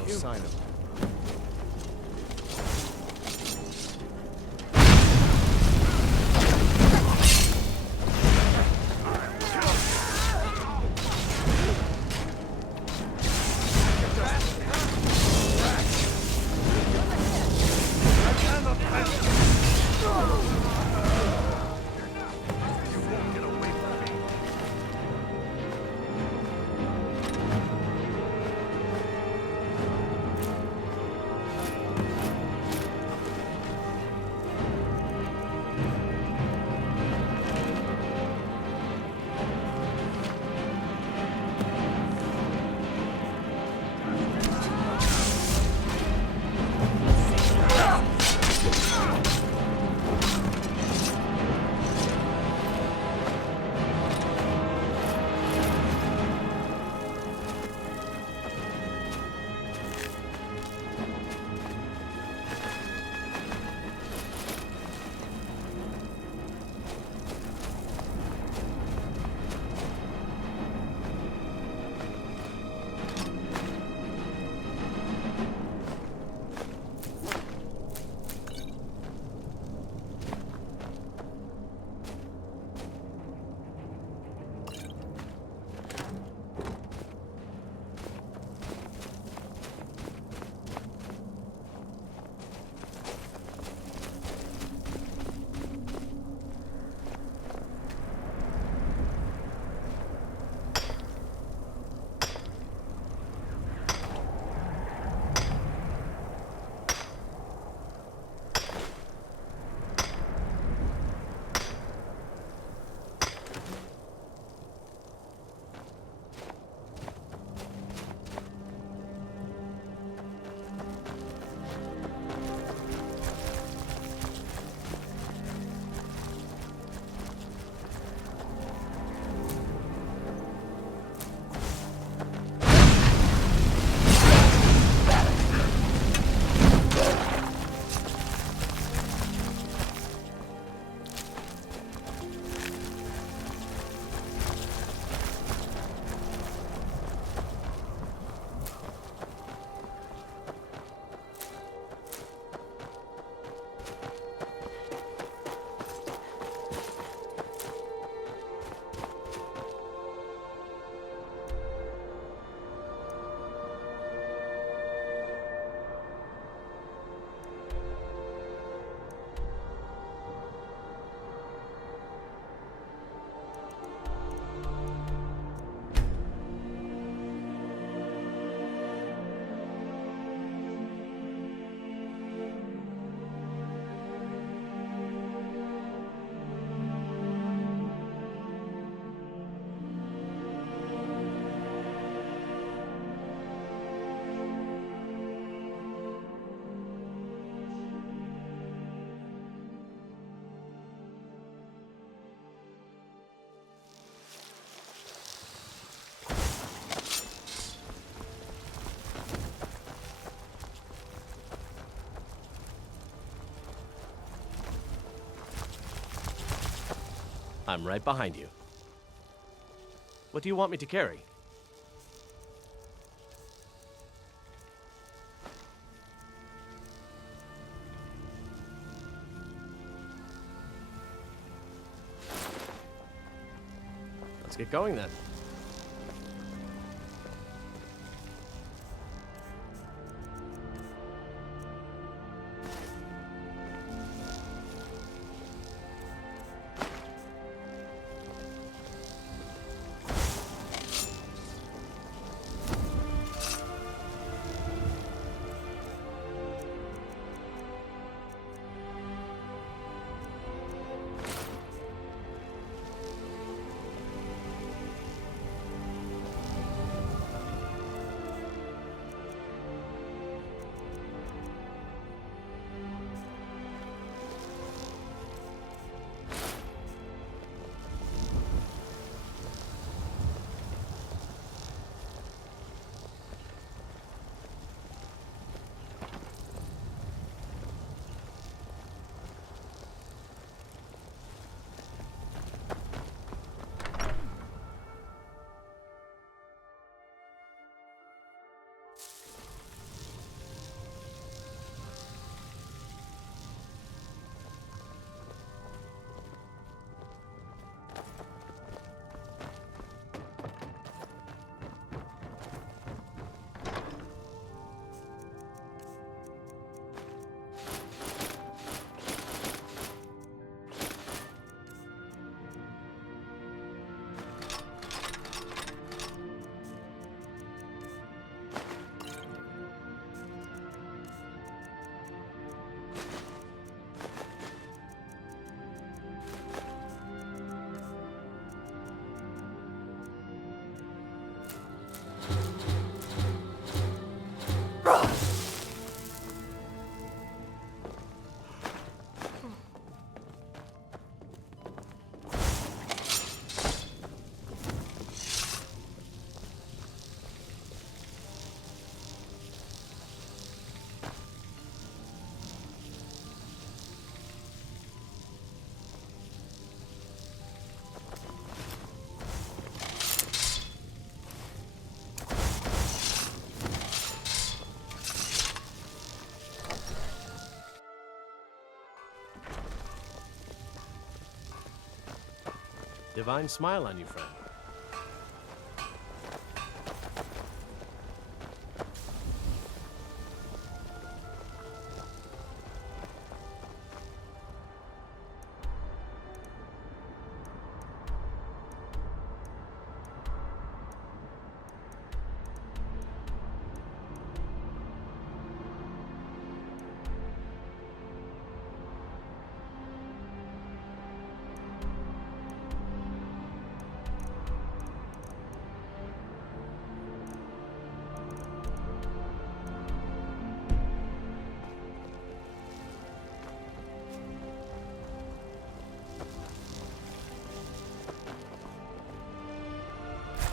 No sign of him. I'm right behind you. What do you want me to carry? Let's get going then. Divine smile on you, friend.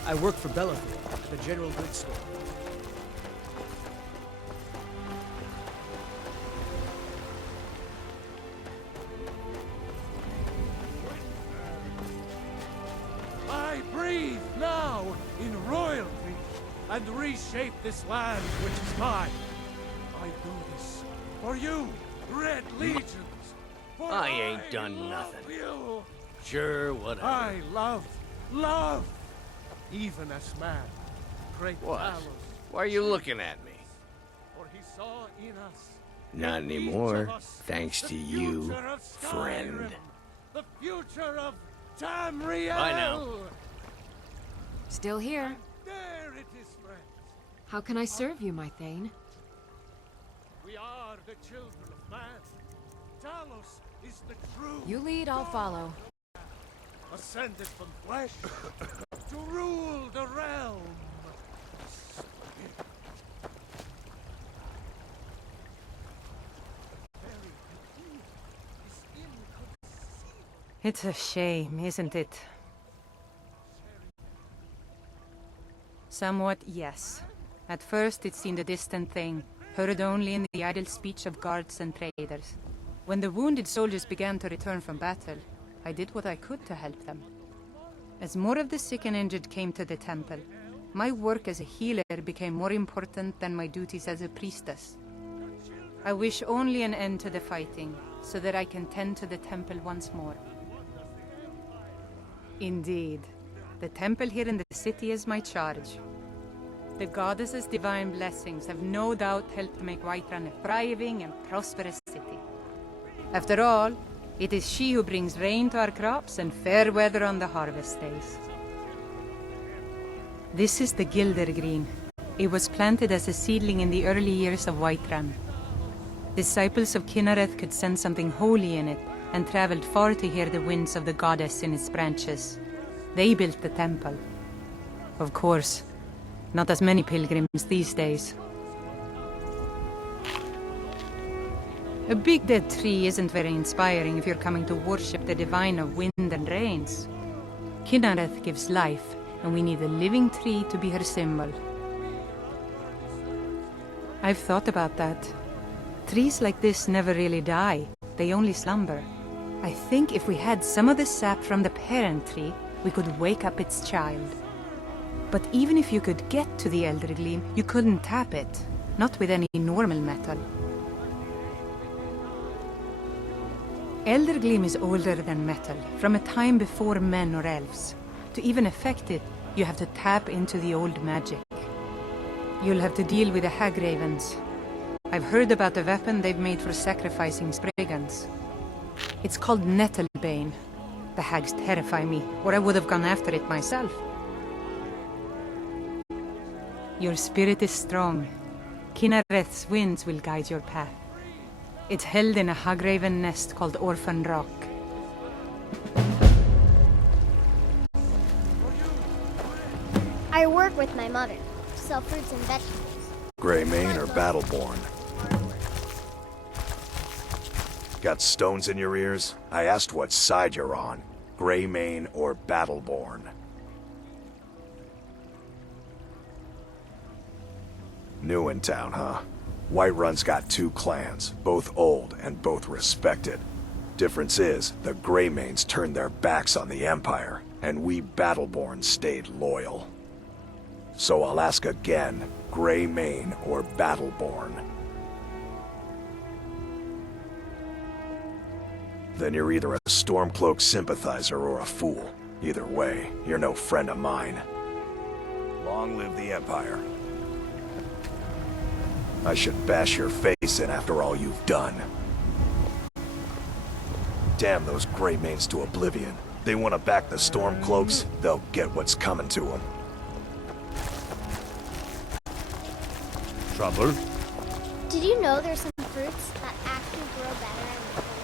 I work for Bellathor, the general goods store. I breathe now in royalty and reshape this land which is mine. I do this for you, Red Legions. For I ain't done nothing. You. Sure, whatever. I love even as man, great What? powers. Why are you looking at me? For he saw in us Not anymore, thanks to you, friend. the future of Tamriel. Bye now. Still here. There it is, friends. How can I serve you, my Thane? We are the children of man. Talos is the true. You lead, I'll follow. Ascended from flesh to rule the realm. It's a shame, isn't it? Somewhat, yes. At first it seemed a distant thing, heard only in the idle speech of guards and traders. When the wounded soldiers began to return from battle, I did what I could to help them. As more of the sick and injured came to the temple, my work as a healer became more important than my duties as a priestess. I wish only an end to the fighting, so that I can tend to the temple once more. Indeed, the temple here in the city is my charge. The goddess's divine blessings have no doubt helped make Whiterun a thriving and prosperous city. After all, it is she who brings rain to our crops and fair weather on the harvest days. This is the Gilder Green. It was planted as a seedling in the early years of Whiterun. Disciples of Kynareth could sense something holy in it and traveled far to hear the winds of the goddess in its branches. They built the temple. Of course, not as many pilgrims these days. A big dead tree isn't very inspiring if you're coming to worship the divine of wind and rains. Kynareth gives life, and we need a living tree to be her symbol. I've thought about that. Trees like this never really die, they only slumber. I think if we had some of the sap from the parent tree, we could wake up its child. But even if you could get to the Elder Gleam, you couldn't tap it, not with any normal metal. Elder Gleam is older than metal, from a time before men or elves. To even affect it, you have to tap into the old magic. You'll have to deal with the Hagravens. I've heard about the weapon they've made for sacrificing Spriggans. It's called Nettlebane. The hags terrify me, or I would have gone after it myself. Your spirit is strong. Kynareth's winds will guide your path. It's held in a Hagraven nest called Orphan Rock. I work with my mother, sell fruits and vegetables. Greymane or Battleborn? Got stones in your ears? I asked what side you're on. Greymane or Battleborn? New in town, huh? Whiterun's got two clans, both old and both respected. Difference is, the Greymanes turned their backs on the Empire, and we Battleborn stayed loyal. So I'll ask again, Greymane or Battleborn? Then you're either a Stormcloak sympathizer or a fool. Either way, you're no friend of mine. Long live the Empire. I should bash your face in after all you've done. Damn those Greymanes to oblivion. They want to back the Stormcloaks, they'll get what's coming to them. Trouble? Did you know there's some fruits that actually grow better in the cold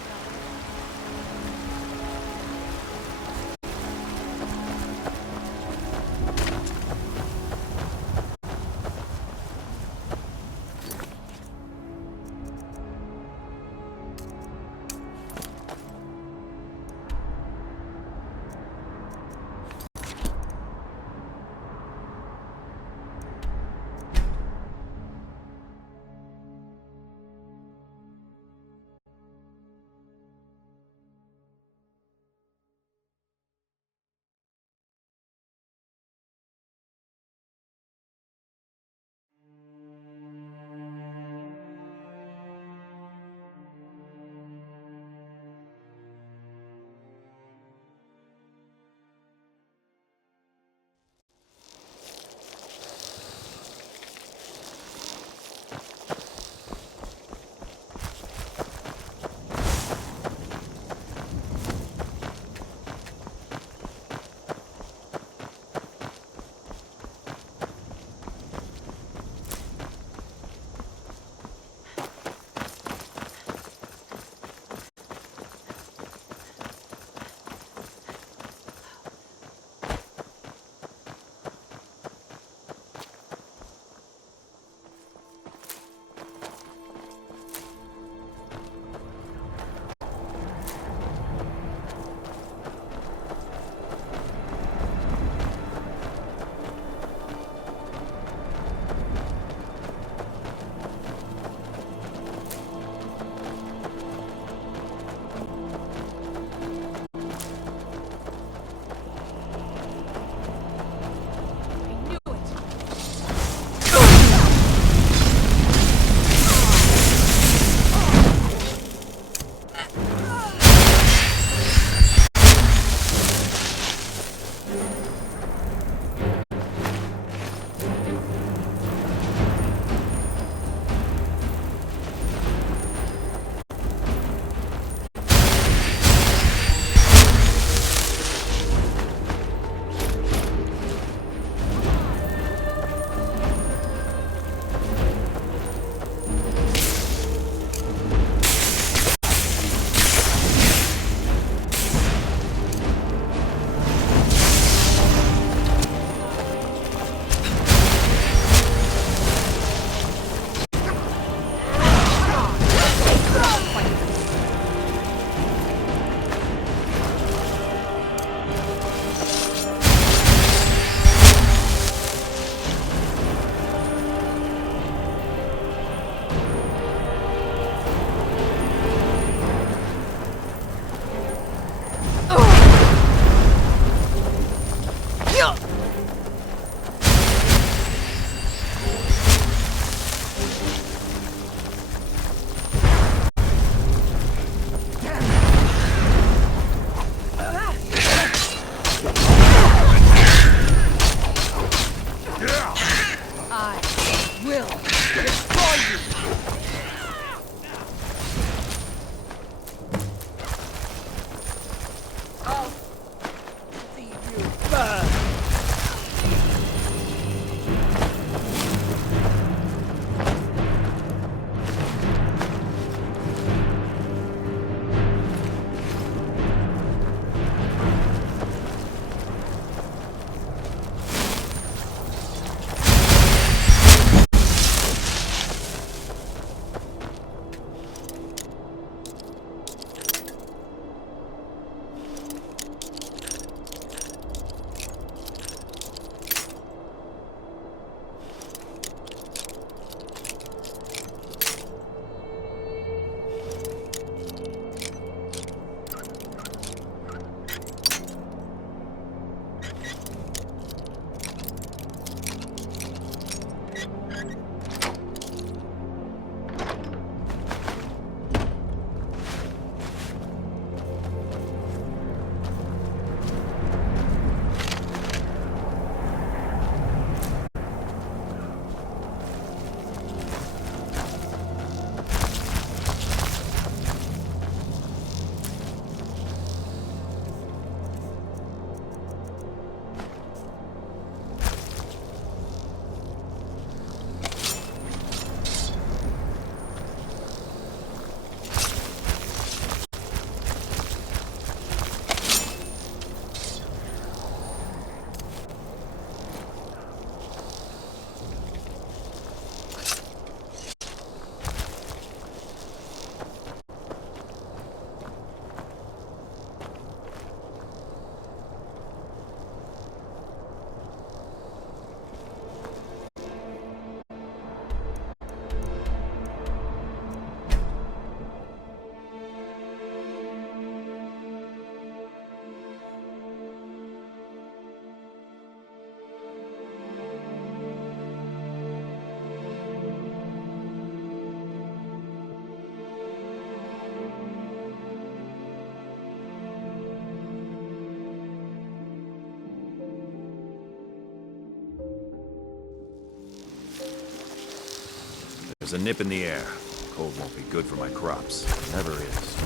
There's a nip in the air. Cold won't be good for my crops. Never is.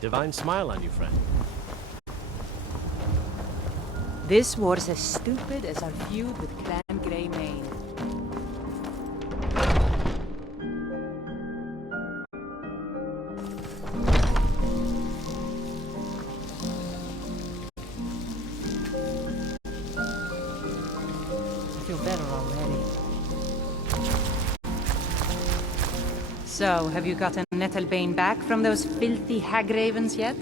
Divine smile on you, friend. This war's as stupid as our feud with Clan Greymane. I feel better already. So, have you gotten Nettlebane back from those filthy hag-ravens yet?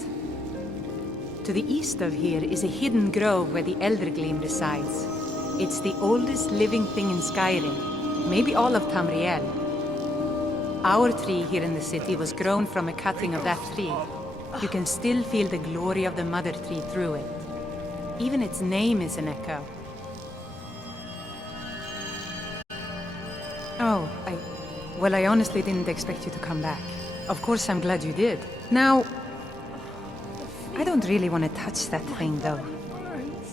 To the east of here is a hidden grove where the Elder Gleam resides. It's the oldest living thing in Skyrim, maybe all of Tamriel. Our tree here in the city was grown from a cutting of that tree. You can still feel the glory of the mother tree through it. Even its name is an echo. Oh, Well, I honestly didn't expect you to come back. Of course, I'm glad you did. Now, I don't really want to touch that thing, though.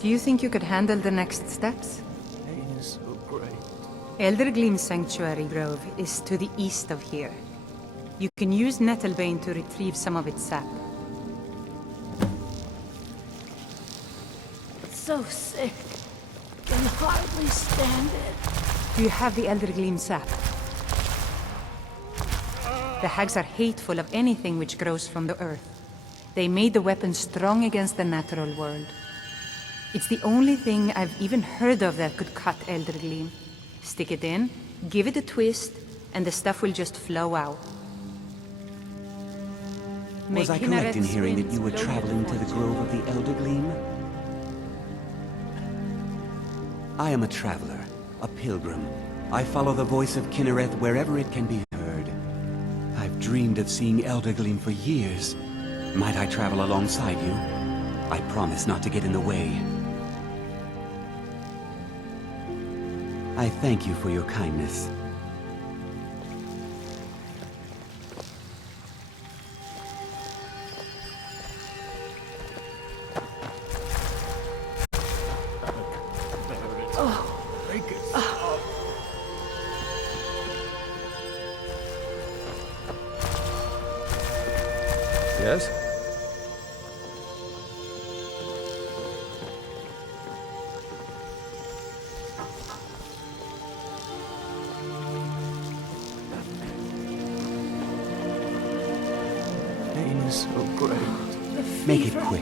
Do you think you could handle the next steps? Pain is so great. Elder Gleam Sanctuary Grove is to the east of here. You can use Nettlebane to retrieve some of its sap. So sick. Can hardly stand it. Do you have the Elder Gleam sap? The hags are hateful of anything which grows from the earth. They made the weapon strong against the natural world. It's the only thing I've even heard of that could cut Elder Gleam. Stick it in, give it a twist, and the stuff will just flow out. Was I correct in hearing that you were traveling to the grove of the Elder Gleam? I am a traveler, a pilgrim. I follow the voice of Kinnereth wherever it can be heard. I've dreamed of seeing Elder Gleam for years. Might I travel alongside you? I promise not to get in the way. I thank you for your kindness. Yes? Pain is so great. Make it quick.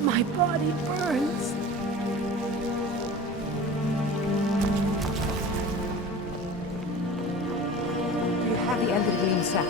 My body burns. Do you have the Elder Gleam sap?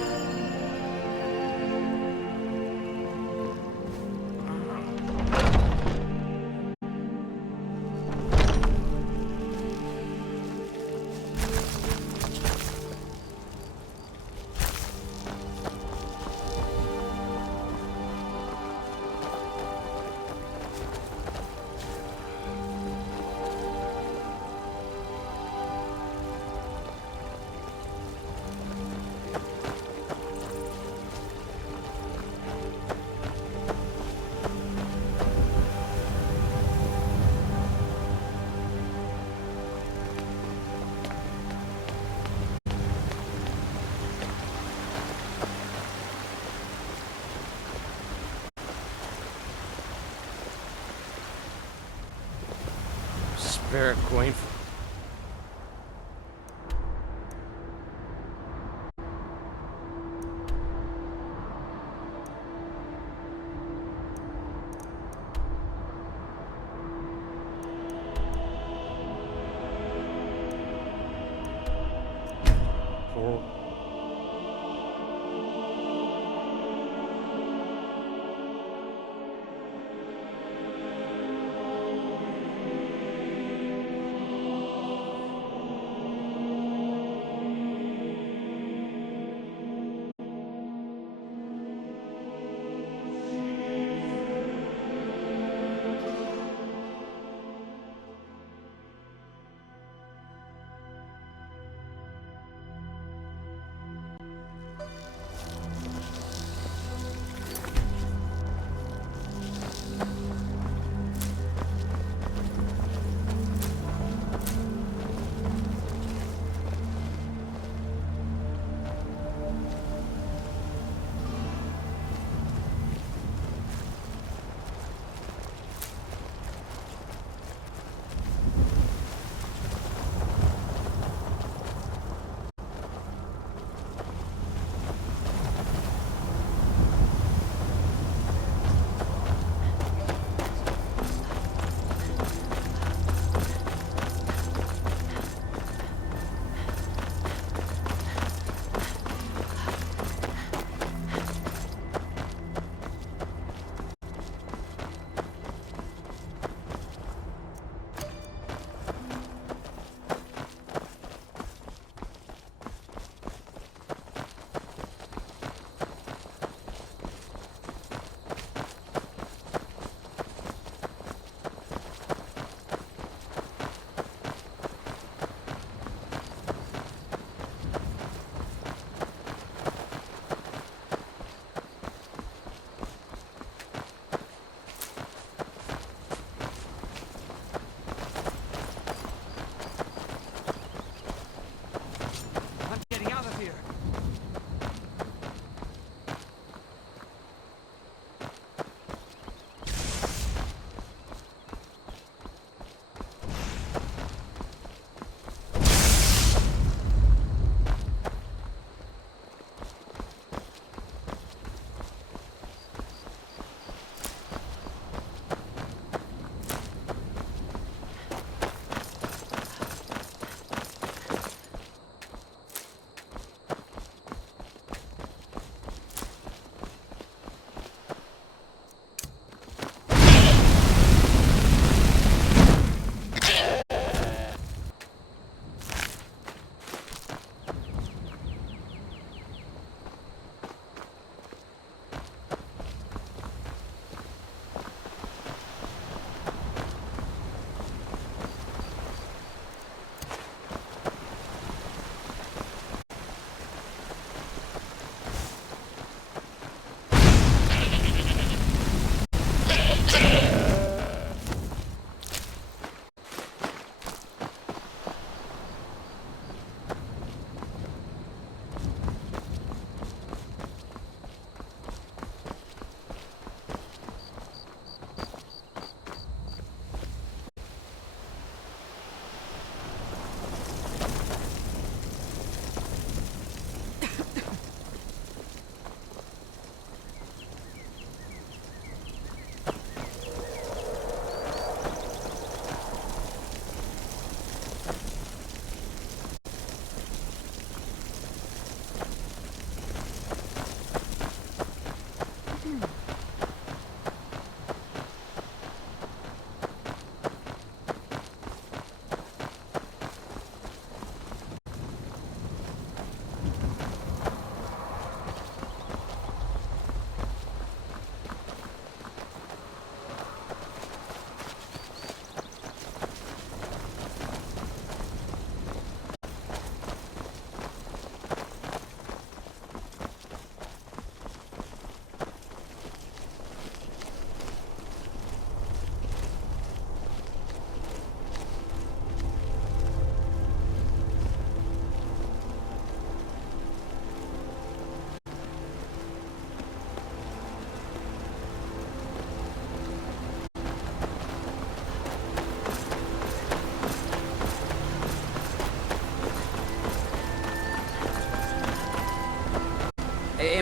Spirit Queen.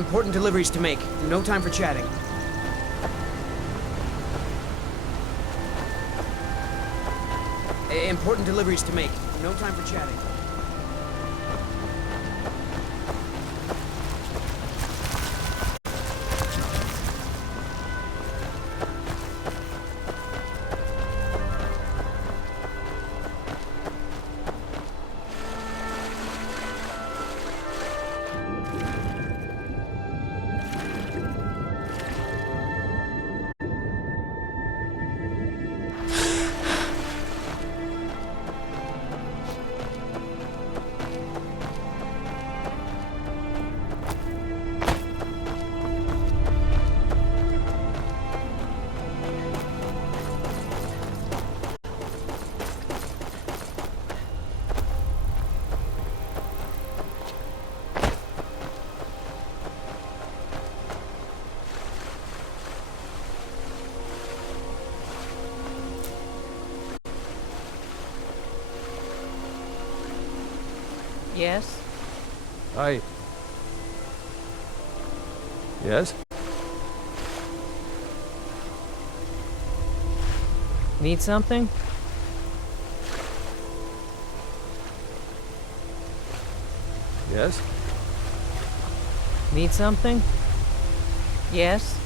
Important deliveries to make. No time for chatting. Important deliveries to make. No time for chatting. Yes? Yes? Need something? Yes? Need something? Yes?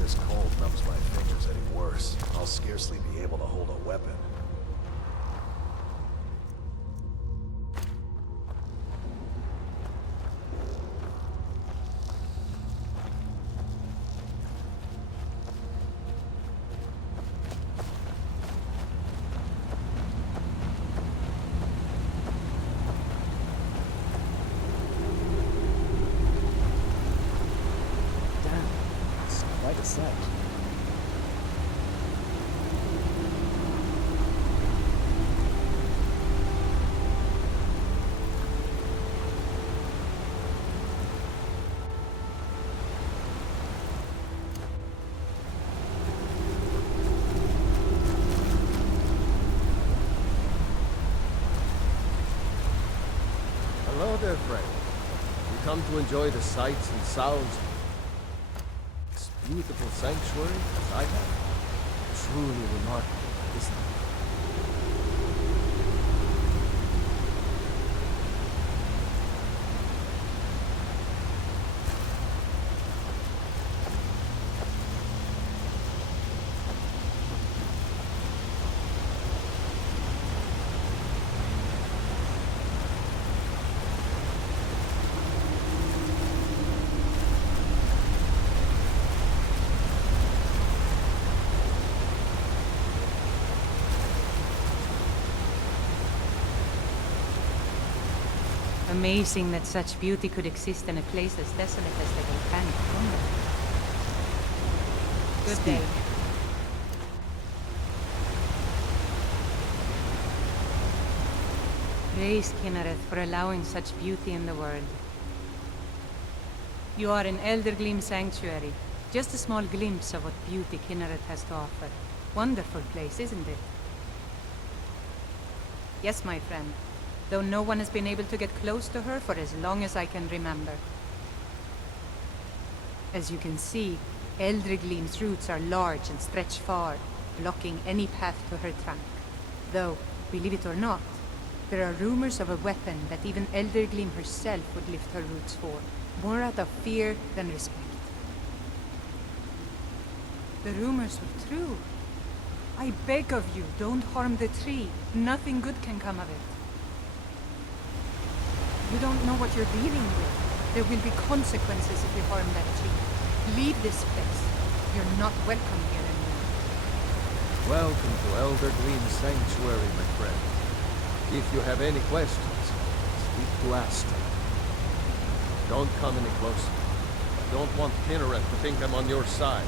This cold numbs my fingers any worse, I'll scarcely be able to hold a weapon. Quite a sight. Hello there, friend. You come to enjoy the sights and sounds beautiful sanctuary as I have. Truly remarkable, isn't it? Amazing that such beauty could exist in a place as desolate as the volcanic tundra. Good day. Praise Kinnereth for allowing such beauty in the world. You are in Eldergleam Sanctuary. Just a small glimpse of what beauty Kinnereth has to offer. Wonderful place, isn't it? Yes, my friend. Though no one has been able to get close to her for as long as I can remember. As you can see, Eldergleam's roots are large and stretch far. blocking any path to her trunk. Though, believe it or not, there are rumors of a weapon that even Elder Gleam herself would lift her roots for, more out of fear than respect. The rumors were true. I beg of you, don't harm the tree. Nothing good can come of it. You don't know what you're dealing with. There will be consequences if you harm that tree. Leave this place. You're not welcome here anymore. Welcome to Elder Gleam Sanctuary, my friend. If you have any questions, speak to Asta. Don't come any closer. I don't want Kinneret to think I'm on your side.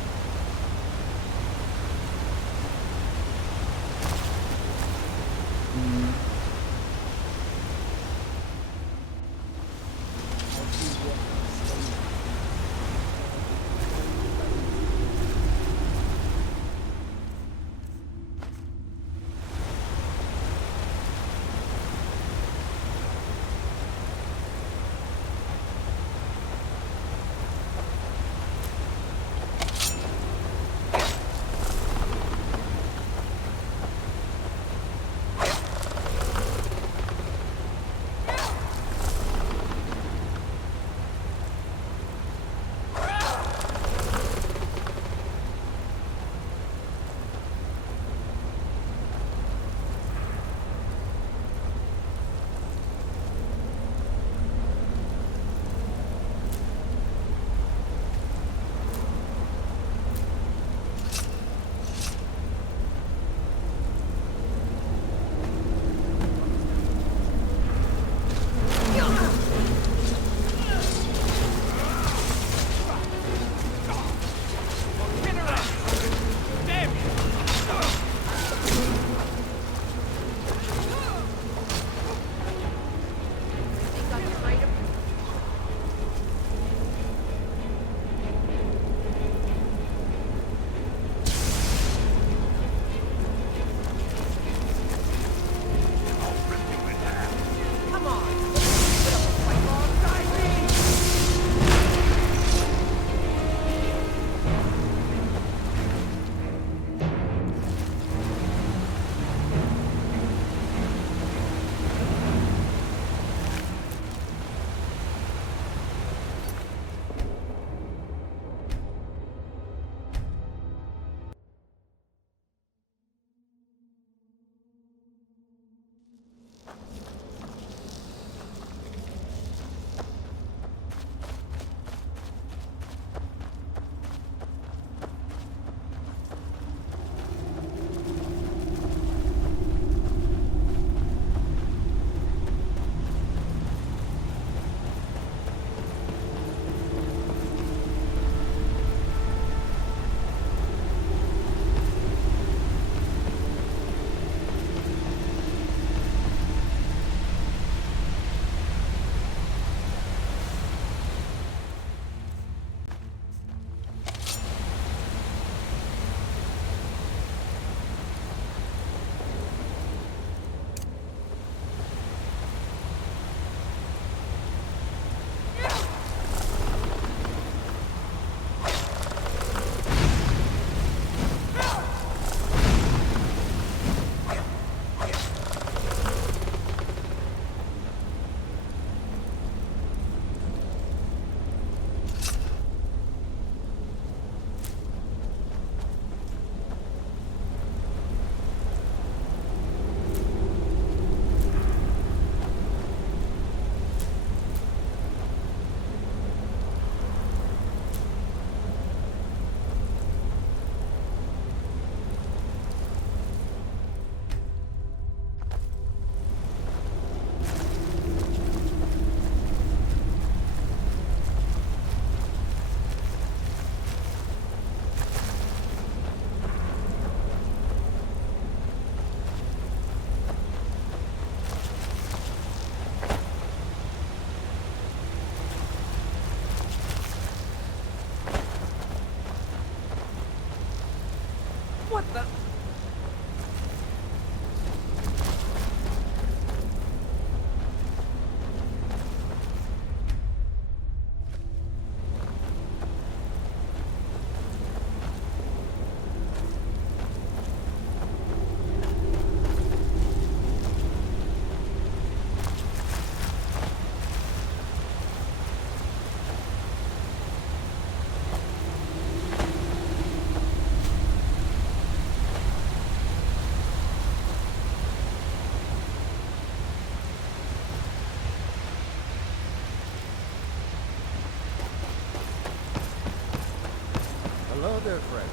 Hello there, friend.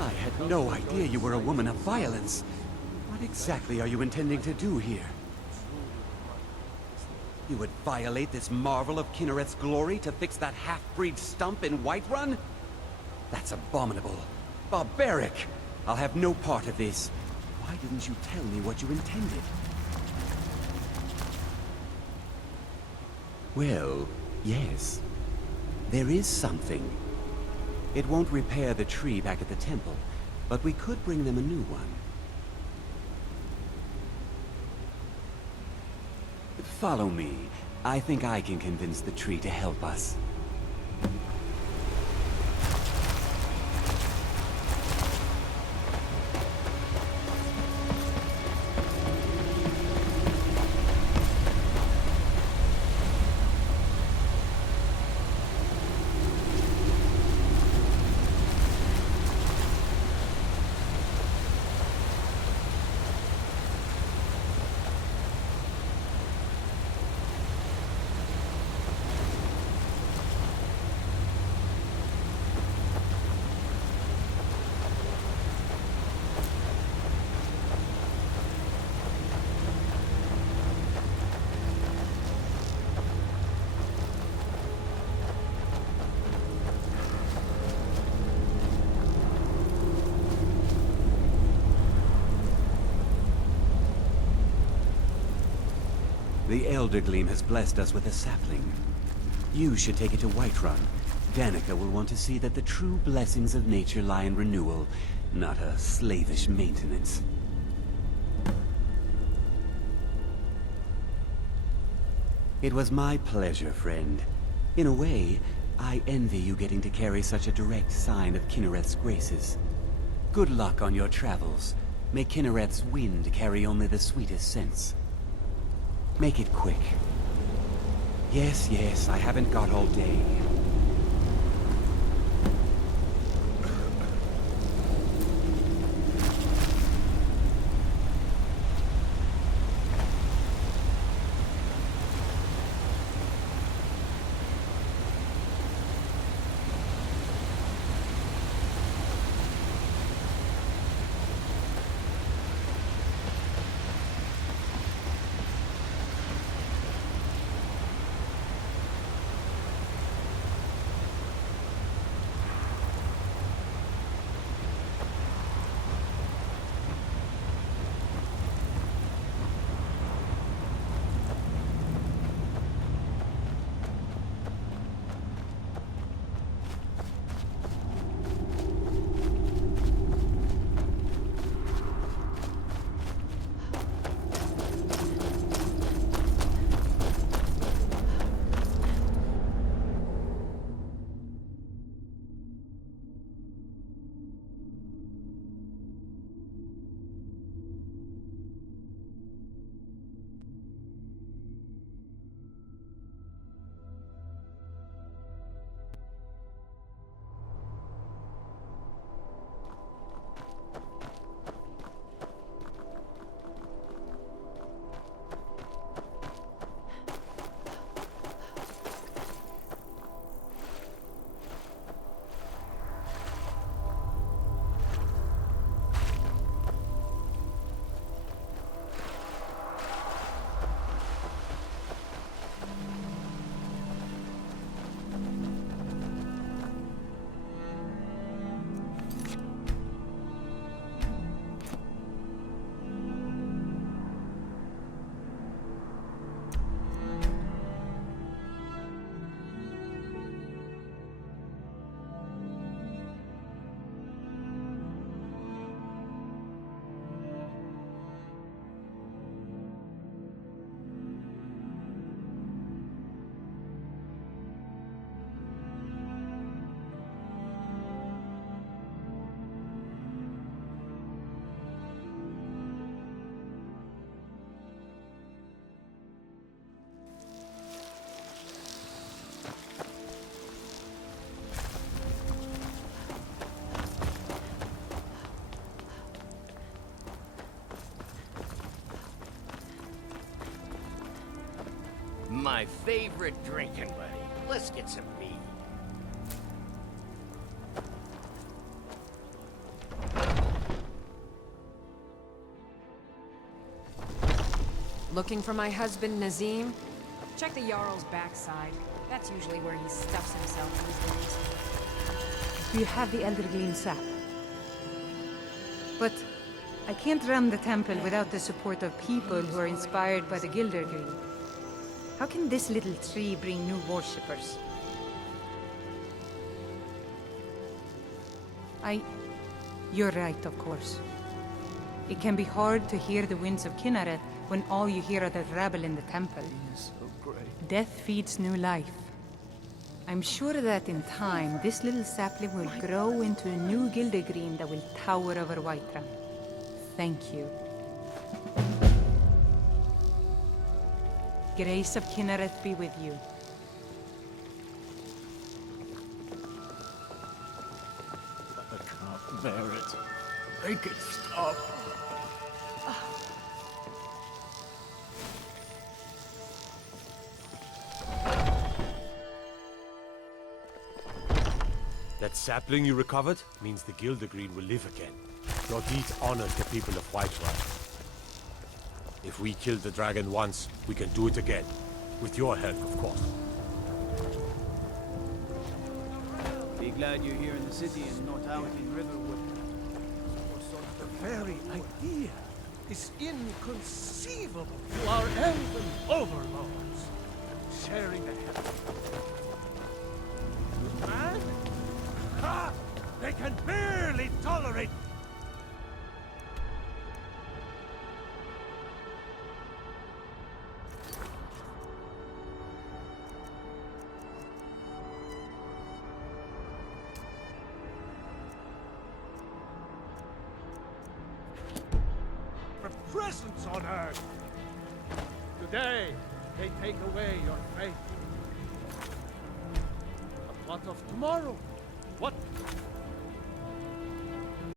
I had no idea you were a woman of violence. What exactly are you intending to do here? You would violate this marvel of Kinnereth's glory to fix that half-breed stump in Whiterun? That's abominable. Barbaric! I'll have no part of this. Why didn't you tell me what you intended? Well, yes. There is something. It won't repair the tree back at the temple, but we could bring them a new one. Follow me. I think I can convince the tree to help us. The Elder Gleam has blessed us with a sapling. You should take it to Whiterun. Danica will want to see that the true blessings of nature lie in renewal, not a slavish maintenance. It was my pleasure, friend. In a way, I envy you getting to carry such a direct sign of Kinnereth's graces. Good luck on your travels. May Kinnereth's wind carry only the sweetest scents. Make it quick. Yes, yes, I haven't got all day. My favorite drinking buddy. Let's get some mead. Looking for my husband, Nazim? Check the Jarl's backside. That's usually where he stuffs himself these days. Do you have the Elder Gleam sap? But I can't run the temple without the support of people who are inspired by the Gilder Green. How can this little tree bring new worshippers? You're right, of course. It can be hard to hear the winds of Kinneret when all you hear are the rabble in the temple. Death feeds new life. I'm sure that in time, this little sapling will grow into a new Gildergreen that will tower over Whiterun. Thank you. Grace of Kinneret be with you. I can't bear it. Make it stop. That sapling you recovered means the Gildergreen will live again. Your deed honors the people of Whiterun. If we killed the dragon once, we can do it again. With your help, of course. Be glad you're here in the city and not out in Riverwood. The very idea is inconceivable to our elven overlords. Sharing the heaven. Man? Ha! They can barely tolerate. Presence on earth. Today, they take away your faith. But what of tomorrow? What